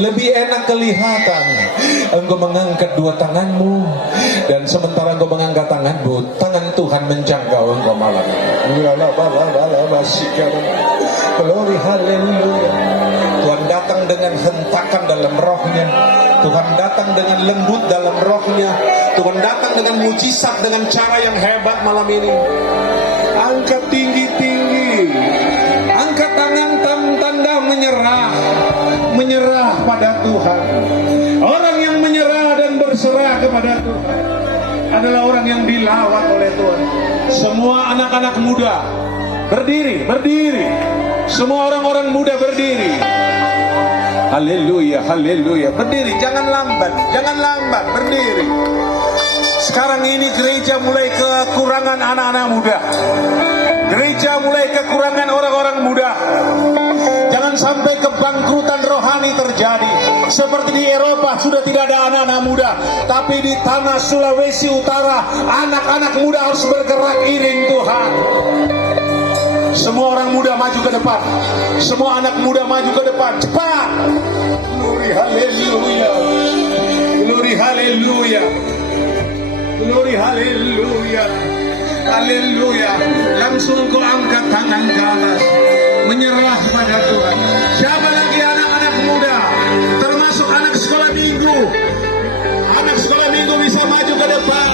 Lebih enak kelihatan. Engkau mengangkat dua tanganmu. Dan sementara engkau mengangkat tanganmu, tangan Tuhan menjangkau engkau malam ini. Glory, haleluya. Tuhan datang dengan hentakan dalam rohnya. Tuhan datang dengan lembut dalam rohnya. Tuhan datang dengan mujizat, dengan cara yang hebat malam ini. Angkat tinggi-tinggi. Angkat tangan tanda menyerah. Menyerah pada Tuhan. Orang yang menyerah dan berserah kepada Tuhan adalah orang yang dilawat oleh Tuhan. Semua anak-anak muda berdiri, berdiri. Semua orang-orang muda berdiri. Haleluya, haleluya. Berdiri, jangan lambat, jangan lambat, berdiri. Sekarang ini gereja mulai kekurangan anak-anak muda. Gereja mulai kekurangan orang-orang muda. Jangan sampai kebangkrutan rohani terjadi. Seperti di Eropa sudah tidak ada anak-anak muda, tapi di tanah Sulawesi Utara anak-anak muda harus bergerak iring Tuhan. Semua orang muda maju ke depan. Semua anak muda maju ke depan. Cepat. Glory haleluya. Glory haleluya. Glory haleluya. Haleluya. Langsung kau angkat tangan ke atas. Menyerah pada Tuhan. Siapa lagi anak-anak muda? Termasuk anak sekolah minggu. Anak sekolah minggu bisa maju ke depan.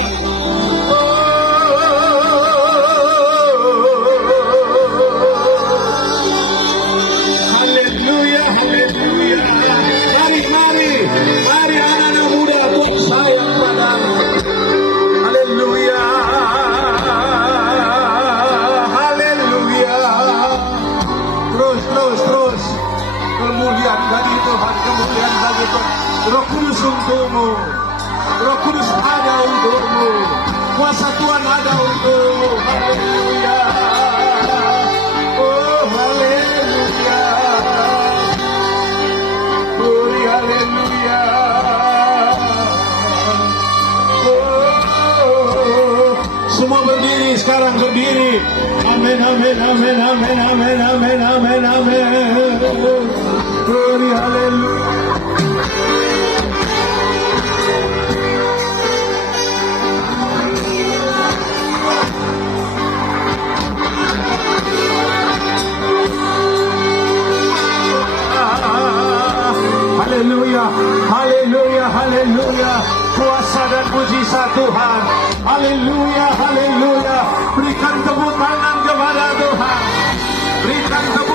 Roh Kudus untukmu. Roh Kudus ada untukmu. Kuasa Tuhan ada untukmu. Haleluya. Oh haleluya. Glory haleluya. Oh, semua berdiri sekarang, berdiri. Amin, amin, amin, amin, amin, amin, amin, amin. Glory haleluya. Haleluya, haleluya, haleluya. Kuasa dan mujizat Tuhan. Haleluya, haleluya. Berikan tepuk tangan kepada Tuhan. Berikan tepuk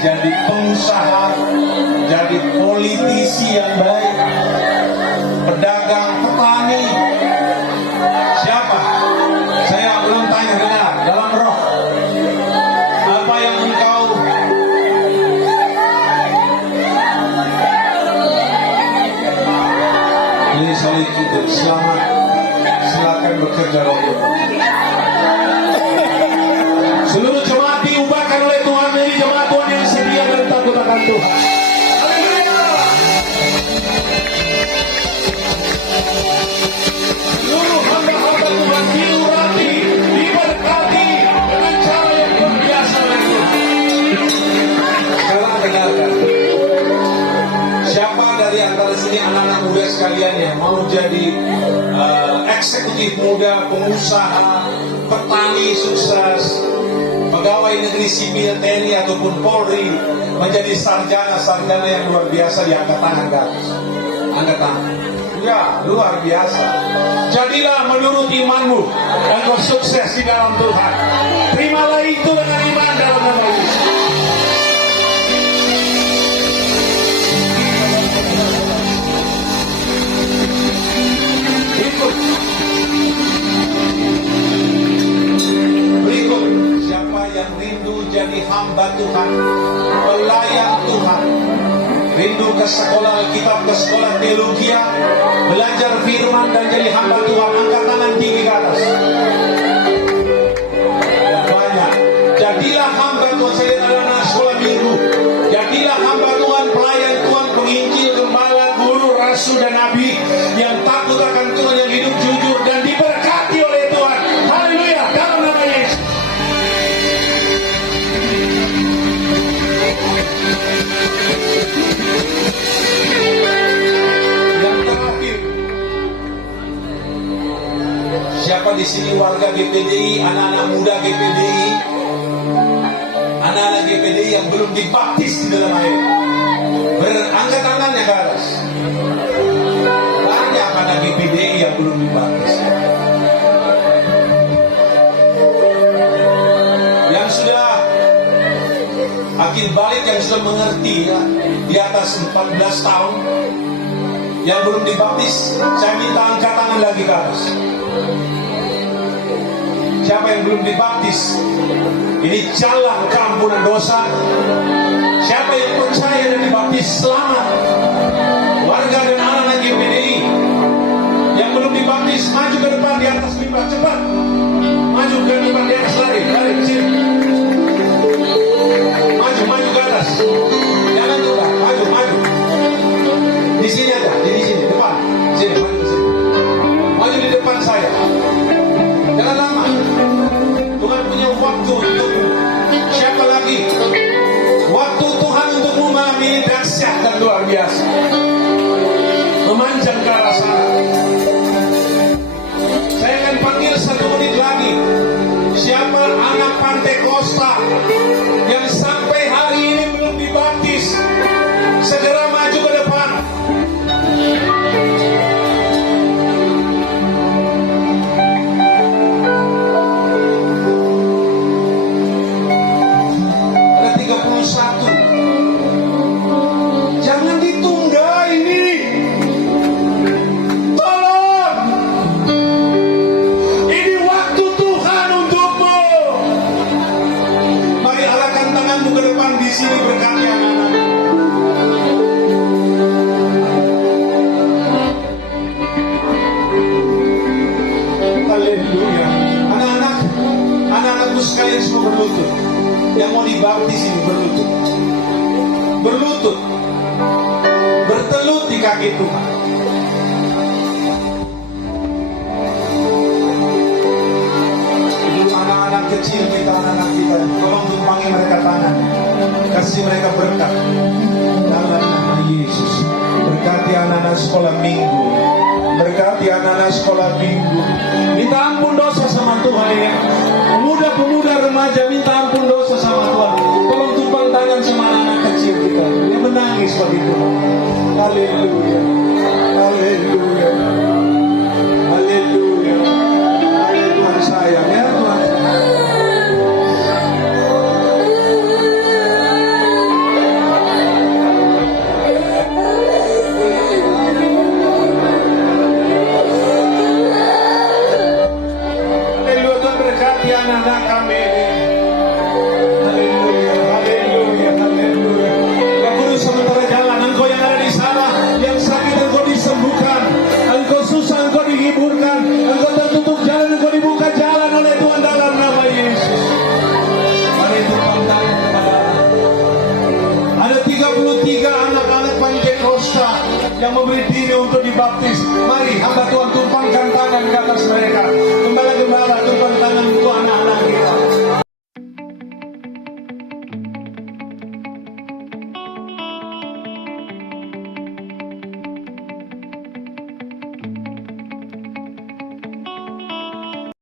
jadi pengusaha, jadi politisi yang baik, pedagang, petani. Siapa? Saya belum tanya benar dalam roh. Apa yang engkau ini solid itu? Selamat, silakan bekerja untuk seluruh jemaat diubahkan oleh Tuhan menjadi jemaat Tuhan yang setia dan takut akan Tuhan. Seluruh hamba-hamba Tuhan diurapi, diberkati dengan cara yang luar biasa oleh Tuhan. Sekarang dengarkan. Siapa dari antara sini anak-anak muda sekalian yang mau jadi eksekutif muda, pengusaha, petani sukses, pegawai negeri sipil, TNI ataupun Polri, menjadi sarjana-sarjana yang luar biasa, diangkat tangan ke atas. Angkat tangan. Ya, luar biasa. Jadilah menurut imanmu dan kau sukses di dalam Tuhan. Terimalah itu dengan iman dalam nama Yesus. Berikut, siapa yang rindu jadi hamba Tuhan, pelayan Tuhan, rindu ke sekolah Alkitab, ke sekolah teologi, belajar firman dan jadi hamba Tuhan, angkat tangan tinggi ke atas. Banyak. Jadilah hamba Tuhan. Saya lihat anak sekolah minggu. Jadilah hamba Tuhan, pelayan Tuhan, penginjil, gembala, guru, rasul dan nabi yang takut akan Tuhan, yang hidup jujur dan diberkati oleh Tuhan. Haleluya, dalam nama Yesus. Yang terakhir, siapa di sini warga GPDI, anak-anak muda GPDI, anak-anak GPDI yang belum dibaptis di dalam air? Berangkat tangannya ke atas. Banyak anak GPDI yang belum dibaptis. Yang sudah akil balik, yang sudah mengerti ya, di atas 14 tahun, yang belum dibaptis, saya minta angkat tangan lagi ke atas. Siapa yang belum dibaptis? Ini jalan keampunan dosa. Siapa yang percaya dan dibaptis, selamat. Warga dan anak-anak GPDI yang belum dibaptis, maju ke depan di atas mimbar, cepat. Maju ke depan di atas, lari, sini. Maju ke atas. Jangan tunda, maju. Di sini aja, di sini, depan. Sini, maju ke sini. Maju di depan saya. Jangan lama. Tuhan punya waktu untukmu. Siapa lagi? Waktu Tuhan untukmu malam ini dahsyat dan luar biasa. Memanjang ke arah sana. Saya akan panggil 1 menit lagi. Siapa anak Pantai Kosta yang sampai hari ini belum dibaptis, segera maju ke depan. Ada 31. Jangan ditunda ini. Tolong. Ini waktu Tuhan untukmu. Mari arahkan tanganmu ke depan di sini, berkati anak-anak. Haleluya. Anak-anakku sekalian semua berlutut. Yang mau dibaptis ini berlutut. Bertelut di kaki Tuhan. Ibu anak-anak kecil kita, anak-anak kita, tolong tumpangi mereka tangan. Kasih mereka berkat. Dalam nama Yesus. Berkati anak-anak sekolah minggu. Berkati anak-anak sekolah minggu. Minta ampun dosa sama Tuhan ya. Pemuda-pemuda remaja minta ampun dosa sama Tuhan. Tolong tumpang tangan sama anak kecil kita yang menangis bagi Tuhan. Haleluya. Haleluya. Haleluya. Tuhan sayang ya Tuhan. memberi diri untuk dibaptis. Mari hamba Tuhan tumpangkan tangan ke atas mereka. Gembala-gembala tumpang tangan untuk anak-anak kita.